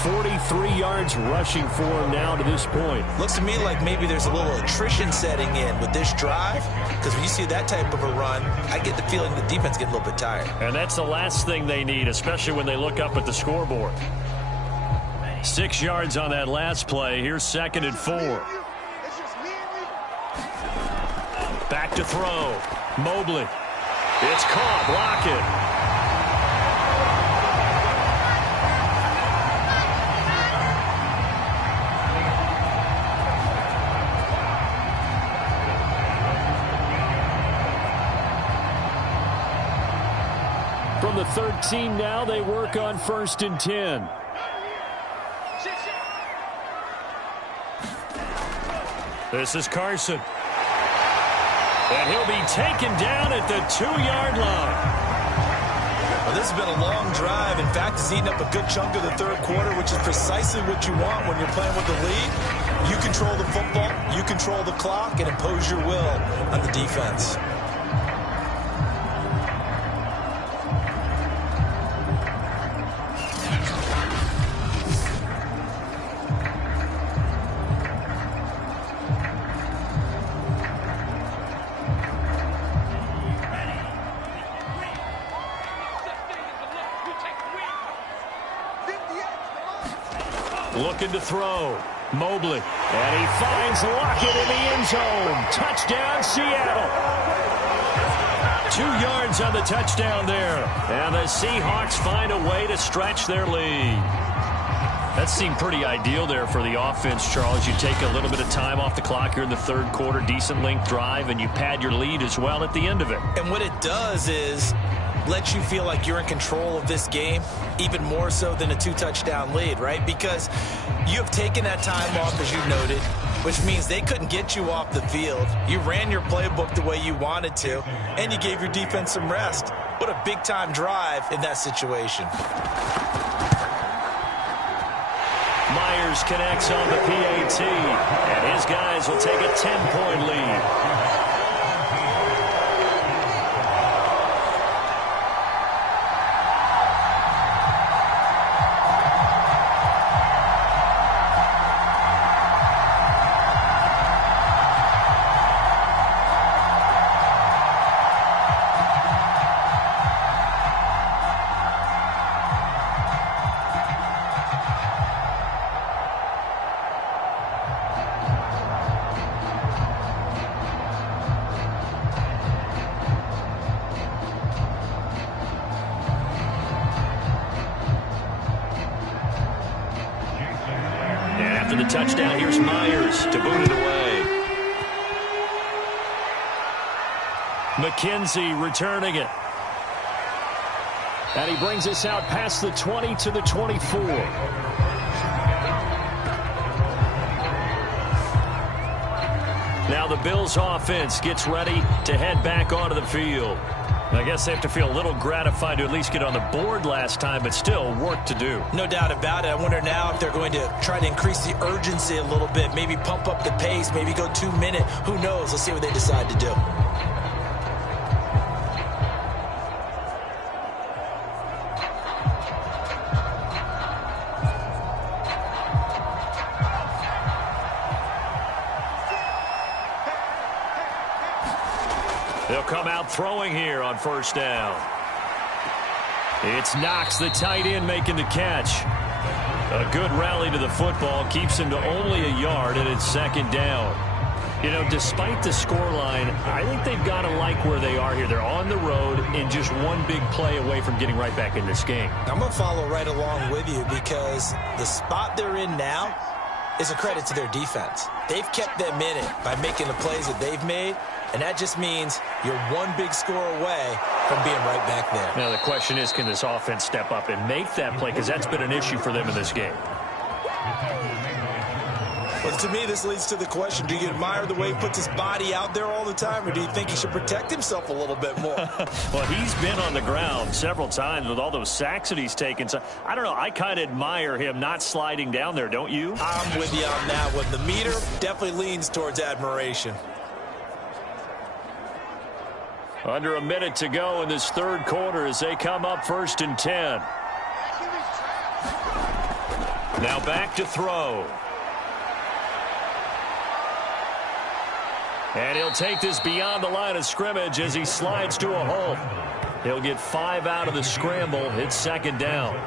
43 yards rushing for him now to this point. Looks to me like maybe there's a little attrition setting in with this drive, because when you see that type of a run, I get the feeling the defense gets a little bit tired. And that's the last thing they need, especially when they look up at the scoreboard. 6 yards on that last play. Here's 2nd and 4. Back to throw. Mobley. It's caught. Lockett. From the 13 now, they work on 1st and 10. This is Carson. And he'll be taken down at the 2-yard line. Well, this has been a long drive. In fact, it's eaten up a good chunk of the third quarter, which is precisely what you want when you're playing with the lead. You control the football, you control the clock, and impose your will on the defense. Looking to throw. Mobley. And he finds Lockett in the end zone. Touchdown, Seattle. 2 yards on the touchdown there. And the Seahawks find a way to stretch their lead. That seemed pretty ideal there for the offense, Charles. You take a little bit of time off the clock here in the third quarter, decent length drive, and you pad your lead as well at the end of it. And what it does is let you feel like you're in control of this game, even more so than a 2-touchdown lead, right? Because you have taken that time off, as you noted, which means they couldn't get you off the field. You ran your playbook the way you wanted to, and you gave your defense some rest. What a big-time drive in that situation. Myers connects on the PAT, and his guys will take a 10-point lead. After the touchdown, here's Myers to boot it away. McKenzie returning it. And he brings us out past the 20 to the 24. Now the Bills offense gets ready to head back onto the field. I guess they have to feel a little gratified to at least get on the board last time, but still work to do. No doubt about it. I wonder now if they're going to try to increase the urgency a little bit, maybe pump up the pace, maybe go 2 minute. Who knows? Let's see what they decide to do. They'll come out throwing here on first down. It's Knox, the tight end, making the catch. A good rally to the football keeps him to only a yard, and it's second down. You know, despite the scoreline, I think they've got to like where they are here. They're on the road and just one big play away from getting right back in this game. I'm going to follow right along with you because the spot they're in now is a credit to their defense. They've kept them in it by making the plays that they've made, and that just means you're one big score away from being right back there. Now the question is, can this offense step up and make that play? Because that's been an issue for them in this game. Well, to me, this leads to the question, do you admire the way he puts his body out there all the time, or do you think he should protect himself a little bit more? Well, he's been on the ground several times with all those sacks that he's taken. So, I don't know. I kind of admire him not sliding down there, don't you? I'm with you on that one. The meter definitely leans towards admiration. Under a minute to go in this third quarter as they come up 1st and 10. Now back to throw. And he'll take this beyond the line of scrimmage as he slides to a halt. He'll get 5 out of the scramble. It's second down.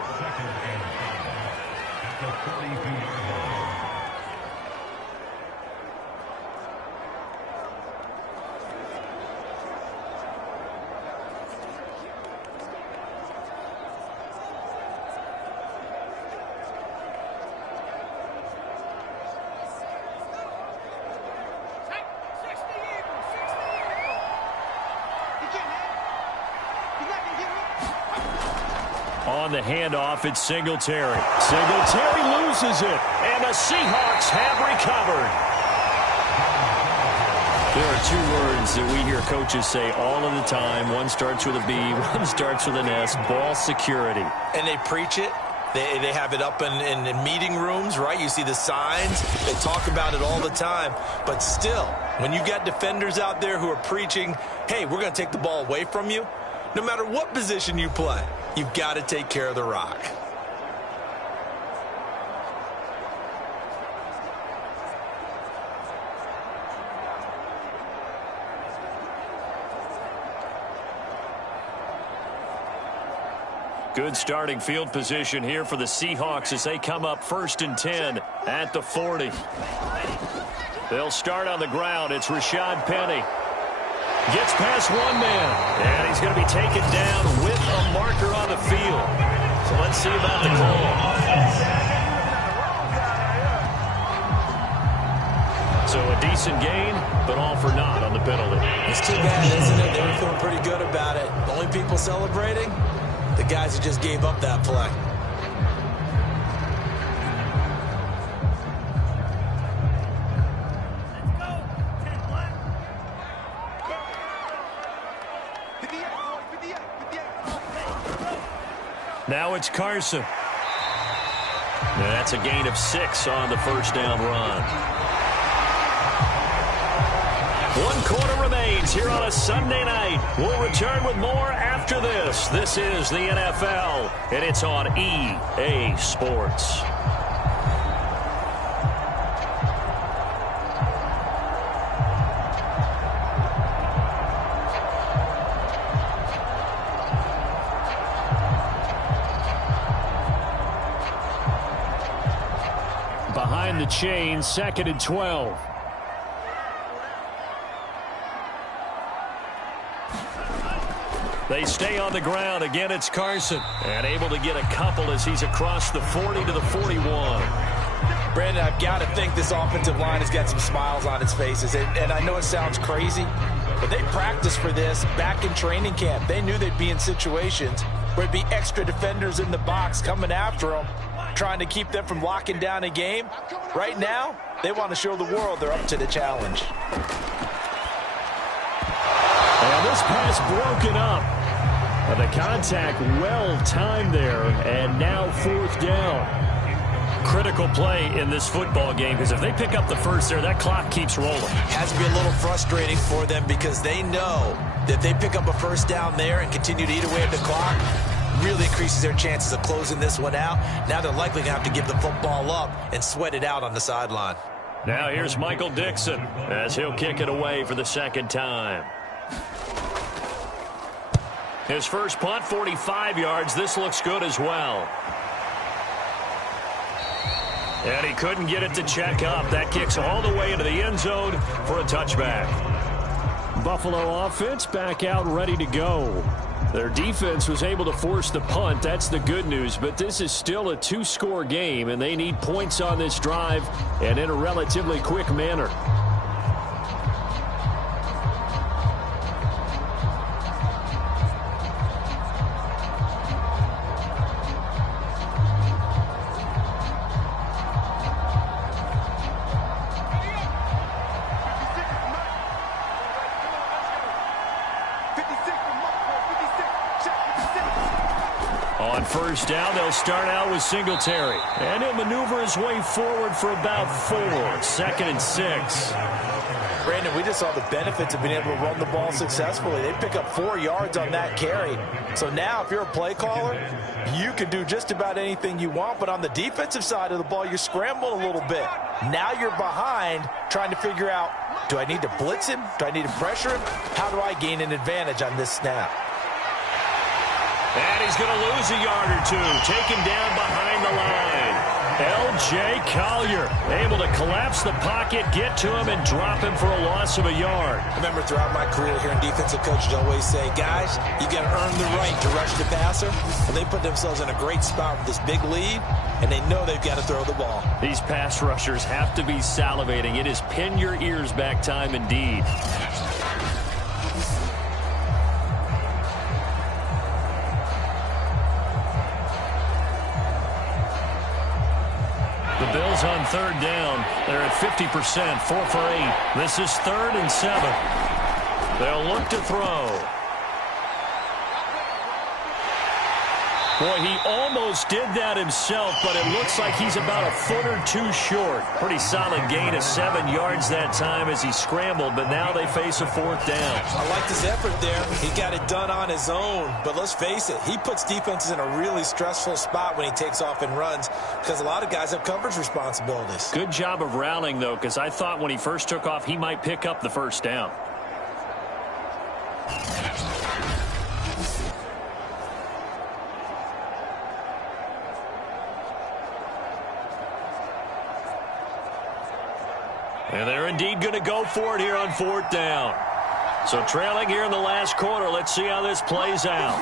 On the handoff, it's Singletary. Singletary loses it, and the Seahawks have recovered. There are 2 words that we hear coaches say all of the time. One starts with a B, one starts with an S, ball security. And they preach it. They have it up in meeting rooms, right? You see the signs. They talk about it all the time. But still, when you got defenders out there who are preaching, hey, we're going to take the ball away from you, no matter what position you play, you've got to take care of the rock. Good starting field position here for the Seahawks as they come up 1st and 10 at the 40. They'll start on the ground. It's Rashad Penny. Gets past one man, and he's going to be taken down with a marker on the field. So let's see about the call. So a decent gain, but all for naught on the penalty. It's too bad, isn't it? They were feeling pretty good about it. The only people celebrating, the guys who just gave up that play. Now it's Carson. That's a gain of 6 on the first down run. 1 quarter remains here on a Sunday night. We'll return with more after this. This is the NFL, and it's on EA Sports. Behind the chain, 2nd and 12. They stay on the ground. Again, it's Carson. And able to get a couple as he's across the 40 to the 41. Brandon, I've got to think this offensive line has got some smiles on its faces. And I know it sounds crazy, but they practiced for this back in training camp. They knew they'd be in situations where there'd be extra defenders in the box coming after them, trying to keep them from locking down a game. Right now, they want to show the world they're up to the challenge. And this pass broken up. The contact well timed there, and now 4th down. Critical play in this football game, because if they pick up the first there, that clock keeps rolling. Has to be a little frustrating for them because they know that if they pick up a first down there and continue to eat away at the clock, really increases their chances of closing this one out. Now they're likely going to have to give the football up and sweat it out on the sideline. Now here's Michael Dixon as he'll kick it away for the 2nd time. His first punt, 45 yards. This looks good as well. And he couldn't get it to check up. That kicks all the way into the end zone for a touchback. Buffalo offense back out ready to go. Their defense was able to force the punt. That's the good news. But this is still a 2-score game, and they need points on this drive and in a relatively quick manner. On first down, they'll start out with Singletary. And he'll maneuver his way forward for about 4. 2nd and 6. Brandon, we just saw the benefits of being able to run the ball successfully. They pick up 4 yards on that carry. So now, if you're a play caller, you can do just about anything you want. But on the defensive side of the ball, you're scrambling a little bit. Now you're behind, trying to figure out, do I need to blitz him? Do I need to pressure him? How do I gain an advantage on this snap? And he's going to lose a yard or 2. Taken down behind the line. L.J. Collier able to collapse the pocket, get to him, and drop him for a loss of a yard. I remember throughout my career hearing defensive coaches always say, guys, you got to earn the right to rush the passer. And they put themselves in a great spot with this big lead, and they know they've got to throw the ball. These pass rushers have to be salivating. It is pin your ears back time indeed. The Bills on 3rd down. They're at 50%, 4 for 8. This is 3rd and 7. They'll look to throw. Boy, he almost did that himself, but it looks like he's about a foot or 2 short. Pretty solid gain of 7 yards that time as he scrambled, but now they face a 4th down. I like his effort there. He got it done on his own, but let's face it, he puts defenses in a really stressful spot when he takes off and runs because a lot of guys have coverage responsibilities. Good job of rallying, though, because I thought when he first took off, he might pick up the first down. And they're indeed going to go for it here on 4th down. So trailing here in the last quarter. Let's see how this plays out.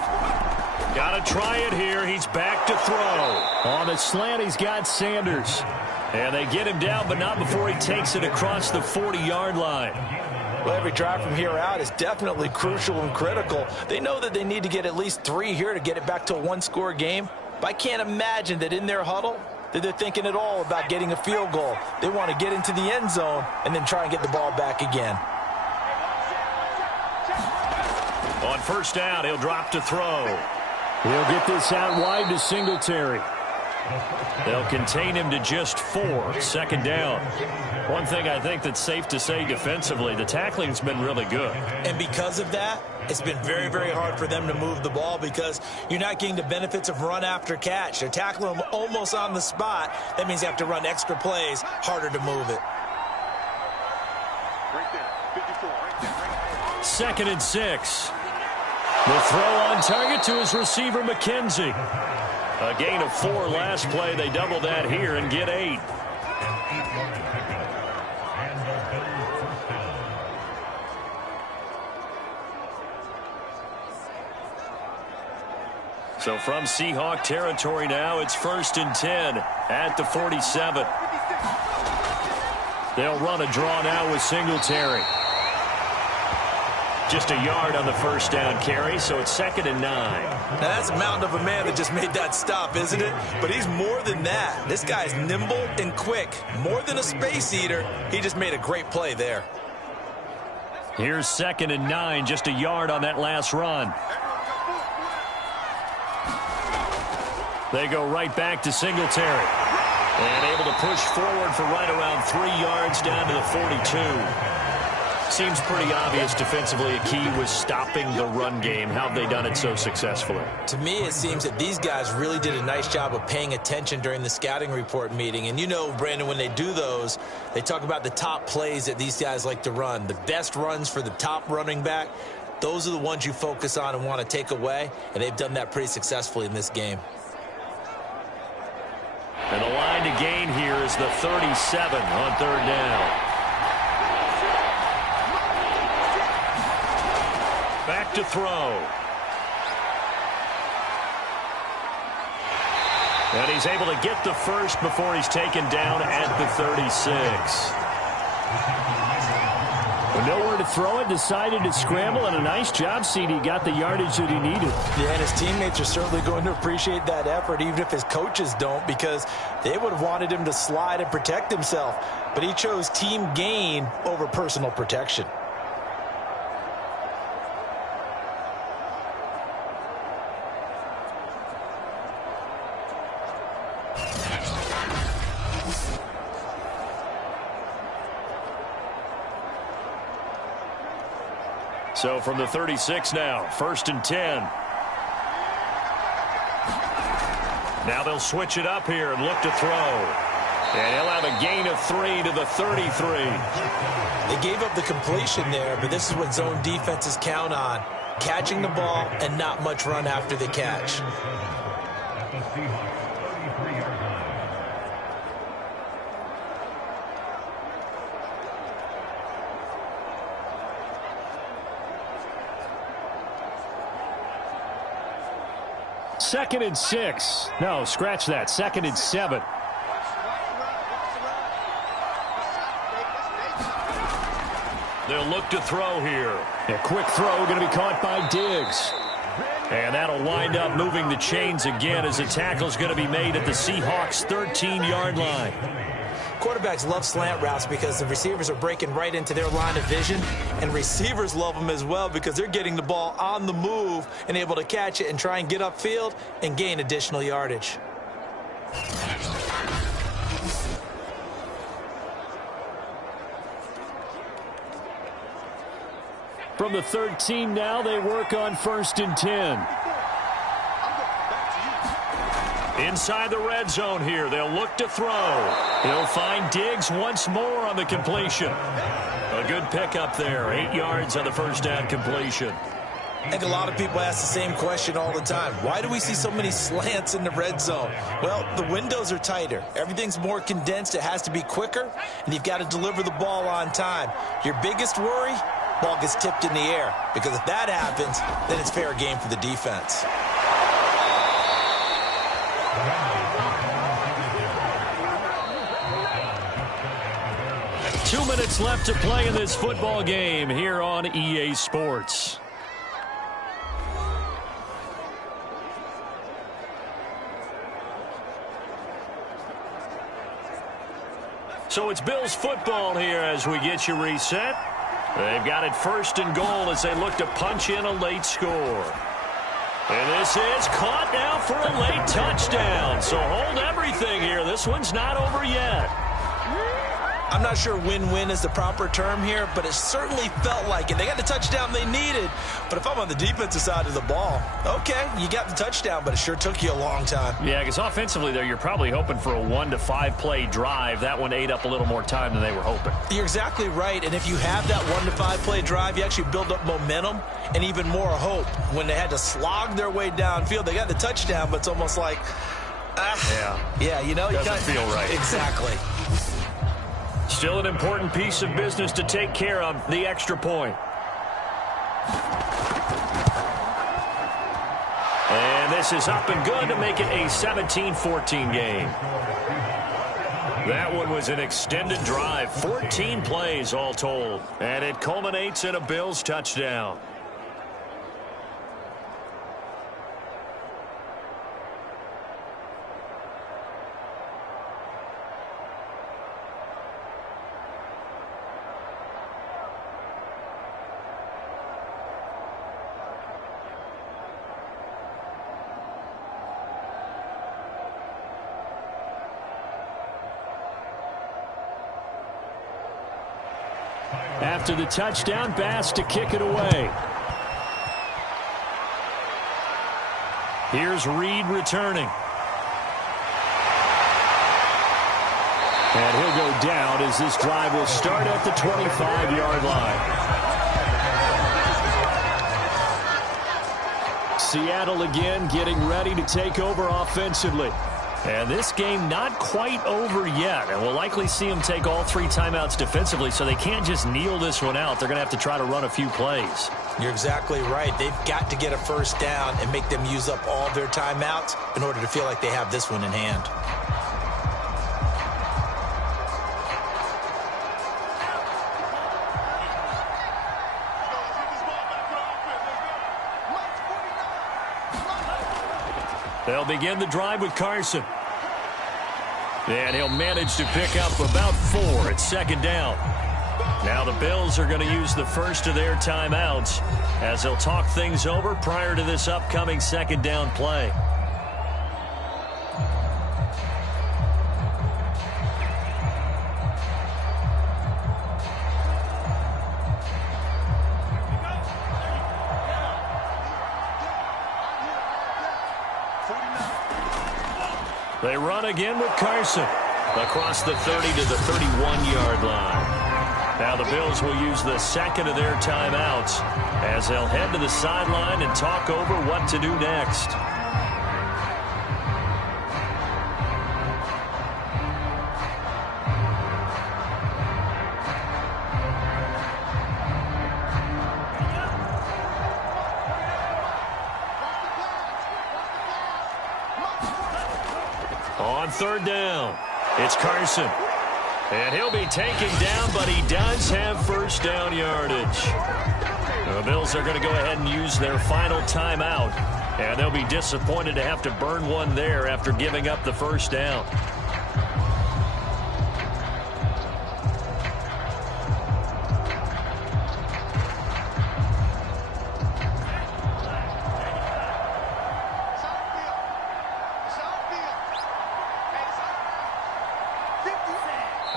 Got to try it here. He's back to throw. On a slant, he's got Sanders. And they get him down, but not before he takes it across the 40-yard line. Well, every drive from here out is definitely crucial and critical. They know that they need to get at least 3 here to get it back to a 1-score game. But I can't imagine that in their huddle that they're thinking at all about getting a field goal. They want to get into the end zone and then try and get the ball back again. On first down, he'll drop to throw. He'll get this out wide to Singletary. They'll contain him to just 4, second down. One thing I think that's safe to say defensively, the tackling's been really good. And because of that, it's been very, very hard for them to move the ball because you're not getting the benefits of run after catch. They're tackling them almost on the spot. That means you have to run extra plays, harder to move it. Second and 6. The throw on target to his receiver, McKenzie. A gain of 4 last play. They double that here and get 8. So from Seahawk territory now, it's 1st and 10 at the 47. They'll run a draw now with Singletary. Just a yard on the first down carry, so it's 2nd and 9. Now that's a mountain of a man that just made that stop, isn't it? But he's more than that. This guy's nimble and quick. More than a space eater. He just made a great play there. Here's 2nd and 9, just a yard on that last run. They go right back to Singletary. And able to push forward for right around 3 yards down to the 42. Seems pretty obvious defensively a key was stopping the run game. How have they done it so successfully? To me, it seems that these guys really did a nice job of paying attention during the scouting report meeting. And you know, Brandon, when they do those, they talk about the top plays that these guys like to run. The best runs for the top running back, those are the ones you focus on and want to take away. And they've done that pretty successfully in this game. And the line to gain here is the 37 on 3rd down. Back to throw. And he's able to get the first before he's taken down at the 36. With nowhere to throw it, decided to scramble, and a nice job, CD. Got the yardage that he needed. Yeah, and his teammates are certainly going to appreciate that effort, even if his coaches don't, because they would have wanted him to slide and protect himself. But he chose team gain over personal protection. So from the 36 now, 1st and 10. Now they'll switch it up here and look to throw. And he'll have a gain of 3 to the 33. They gave up the completion there, but this is what zone defenses count on. Catching the ball and not much run after the catch. Second and 6. No, scratch that. 2nd and 7. They'll look to throw here. A quick throw going to be caught by Diggs. And that'll wind up moving the chains again as the tackle's going to be made at the Seahawks' 13-yard line. Quarterbacks love slant routes because the receivers are breaking right into their line of vision, and receivers love them as well because they're getting the ball on the move and able to catch it and try and get upfield and gain additional yardage. From the 13 now, they work on 1st and 10. Inside the red zone here, they'll look to throw. He'll find Diggs once more on the completion. A good pickup there, 8 yards on the first down completion. I think a lot of people ask the same question all the time. Why do we see so many slants in the red zone? Well, the windows are tighter. Everything's more condensed. It has to be quicker, and you've got to deliver the ball on time. Your biggest worry, ball gets tipped in the air, because if that happens, then it's fair game for the defense. Two minutes left to play in this football game here on EA Sports. So it's Bills football here as we get you reset. They've got it 1st and goal as they look to punch in a late score. And this is caught now for a late touchdown. So hold everything here. This one's not over yet. I'm not sure win-win is the proper term here, but it certainly felt like it. They got the touchdown they needed, but if I'm on the defensive side of the ball, okay, you got the touchdown, but it sure took you a long time. Yeah, because offensively there, you're probably hoping for a 1 to 5 play drive. That one ate up a little more time than they were hoping. You're exactly right, and if you have that 1 to 5 play drive, you actually build up momentum and even more hope. When they had to slog their way downfield, they got the touchdown, but it's almost like, yeah, you know, doesn't feel right. Exactly. Still an important piece of business to take care of, the extra point. And this is up and good to make it a 17-14 game. That one was an extended drive, 14 plays all told. And it culminates in a Bills touchdown. After the touchdown, Bass to kick it away. Here's Reed returning. And he'll go down as this drive will start at the 25-yard line. Seattle again getting ready to take over offensively. And this game not quite over yet. And we'll likely see them take all 3 timeouts defensively, so they can't just kneel this one out. They're going to have to try to run a few plays. You're exactly right. They've got to get a first down and make them use up all their timeouts in order to feel like they have this one in hand. They'll begin the drive with Carson. And he'll manage to pick up about 4 at second down. Now the Bills are going to use the first of their timeouts as they'll talk things over prior to this upcoming second down play. They run again with Carson across the 30 to the 31-yard line. Now the Bills will use the second of their timeouts as they'll head to the sideline and talk over what to do next. On third down, it's Carson. And he'll be taken down, but he does have first down yardage. The Bills are going to go ahead and use their final timeout. And they'll be disappointed to have to burn one there after giving up the first down.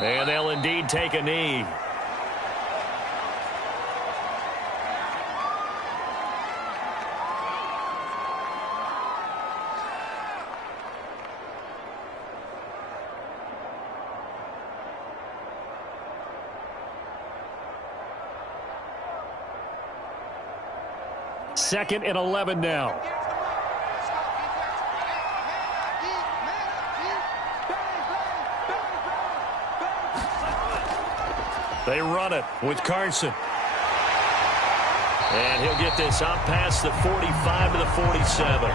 And they'll indeed take a knee. Second and 11 now. They run it with Carson. And he'll get this up past the 45 to the 47.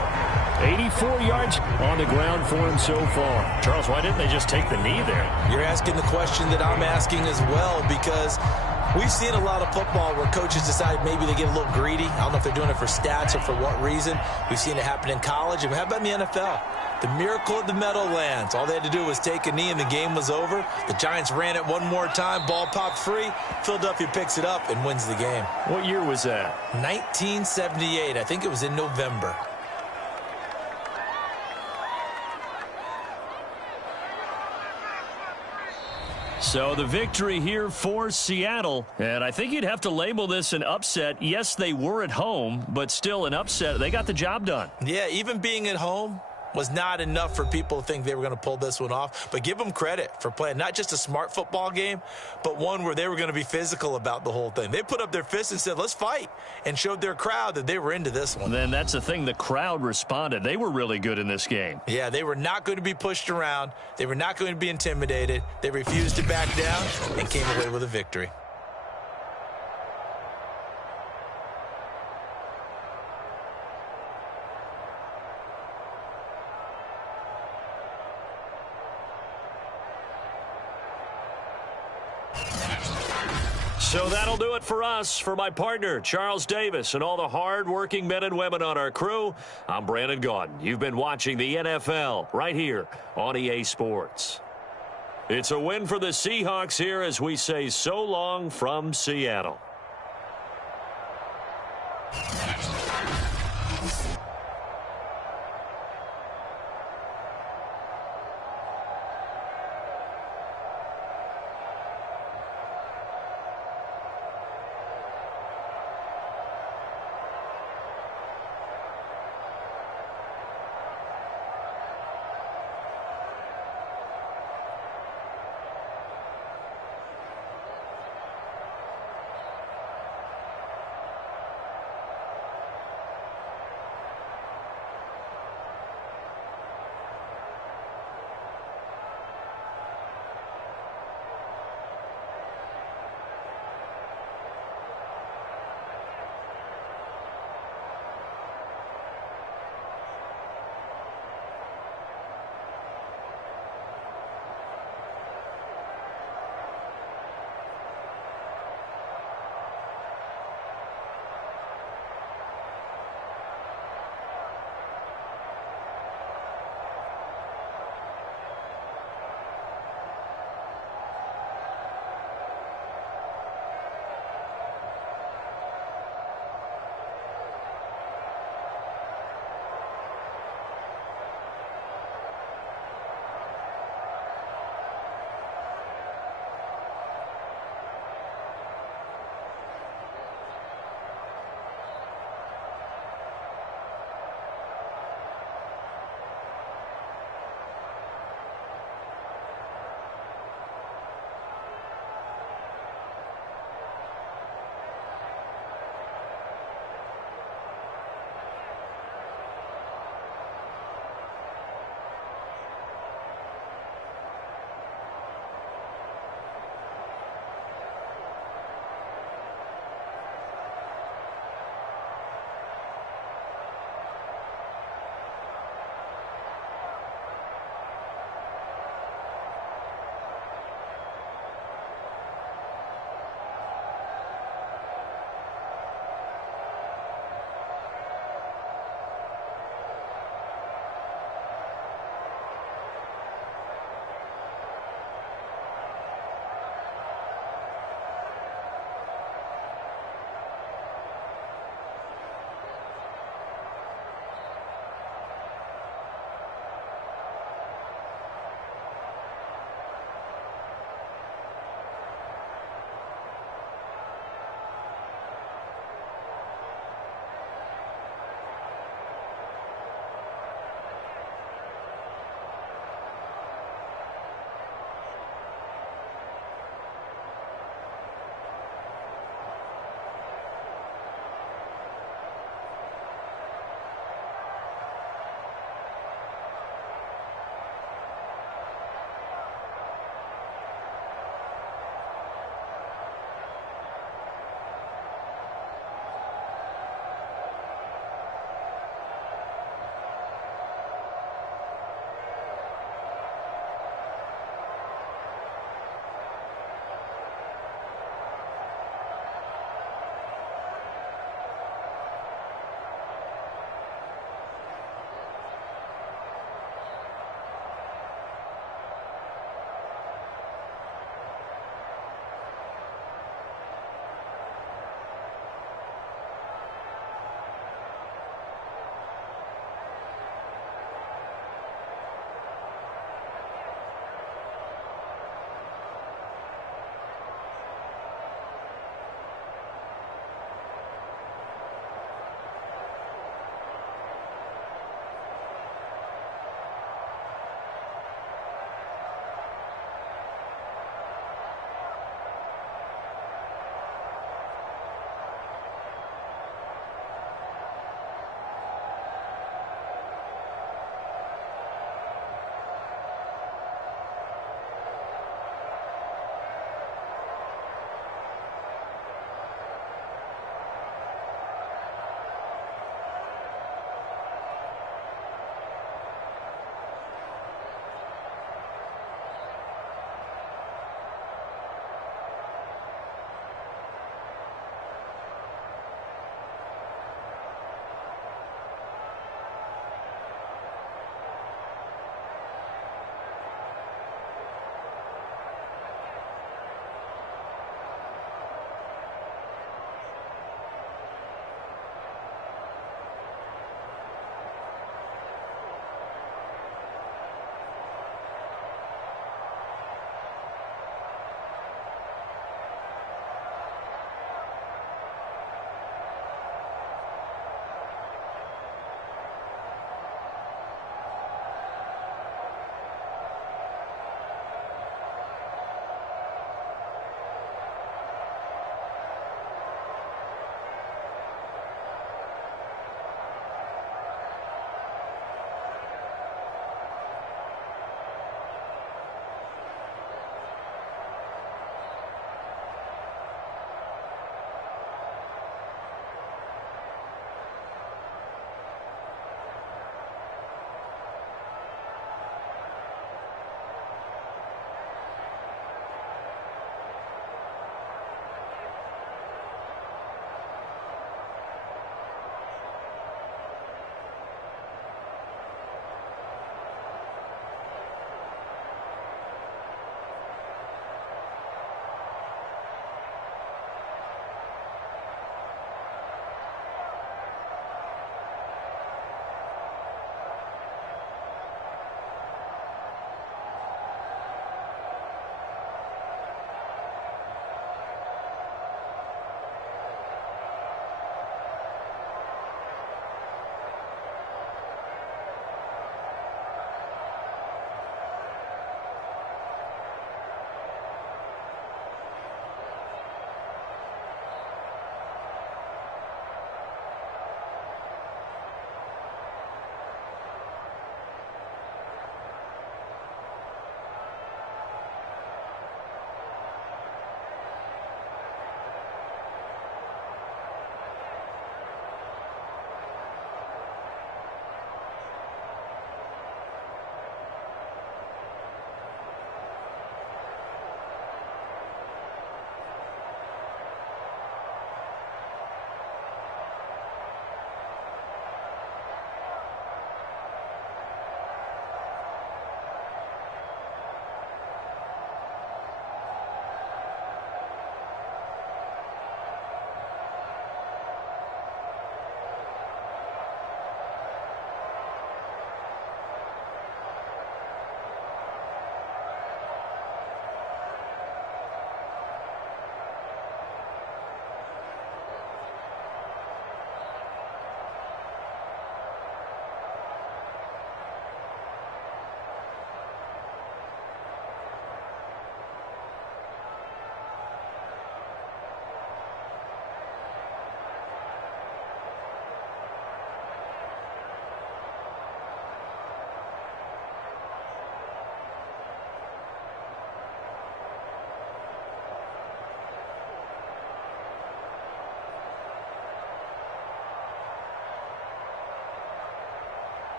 84 yards on the ground for him so far. Charles, why didn't they just take the knee there? You're asking the question that I'm asking as well, because we've seen a lot of football where coaches decide maybe they get a little greedy. I don't know if they're doing it for stats or for what reason. We've seen it happen in college. And how about in the NFL? The miracle of the Meadowlands. All they had to do was take a knee and the game was over. The Giants ran it one more time. Ball popped free. Philadelphia picks it up and wins the game. What year was that? 1978. I think it was in November. So the victory here for Seattle, and I think you'd have to label this an upset. Yes, they were at home, but still an upset. They got the job done. Yeah, even being at home was not enough for people to think they were going to pull this one off. But give them credit for playing not just a smart football game, but one where they were going to be physical about the whole thing. They put up their fists and said, let's fight, and showed their crowd that they were into this one. Then that's the thing. The crowd responded. They were really good in this game. Yeah, they were not going to be pushed around. They were not going to be intimidated. They refused to back down and came away with a victory. So that'll do it for us. For my partner, Charles Davis, and all the hard-working men and women on our crew, I'm Brandon Gaudin. You've been watching the NFL right here on EA Sports. It's a win for the Seahawks here as we say so long from Seattle.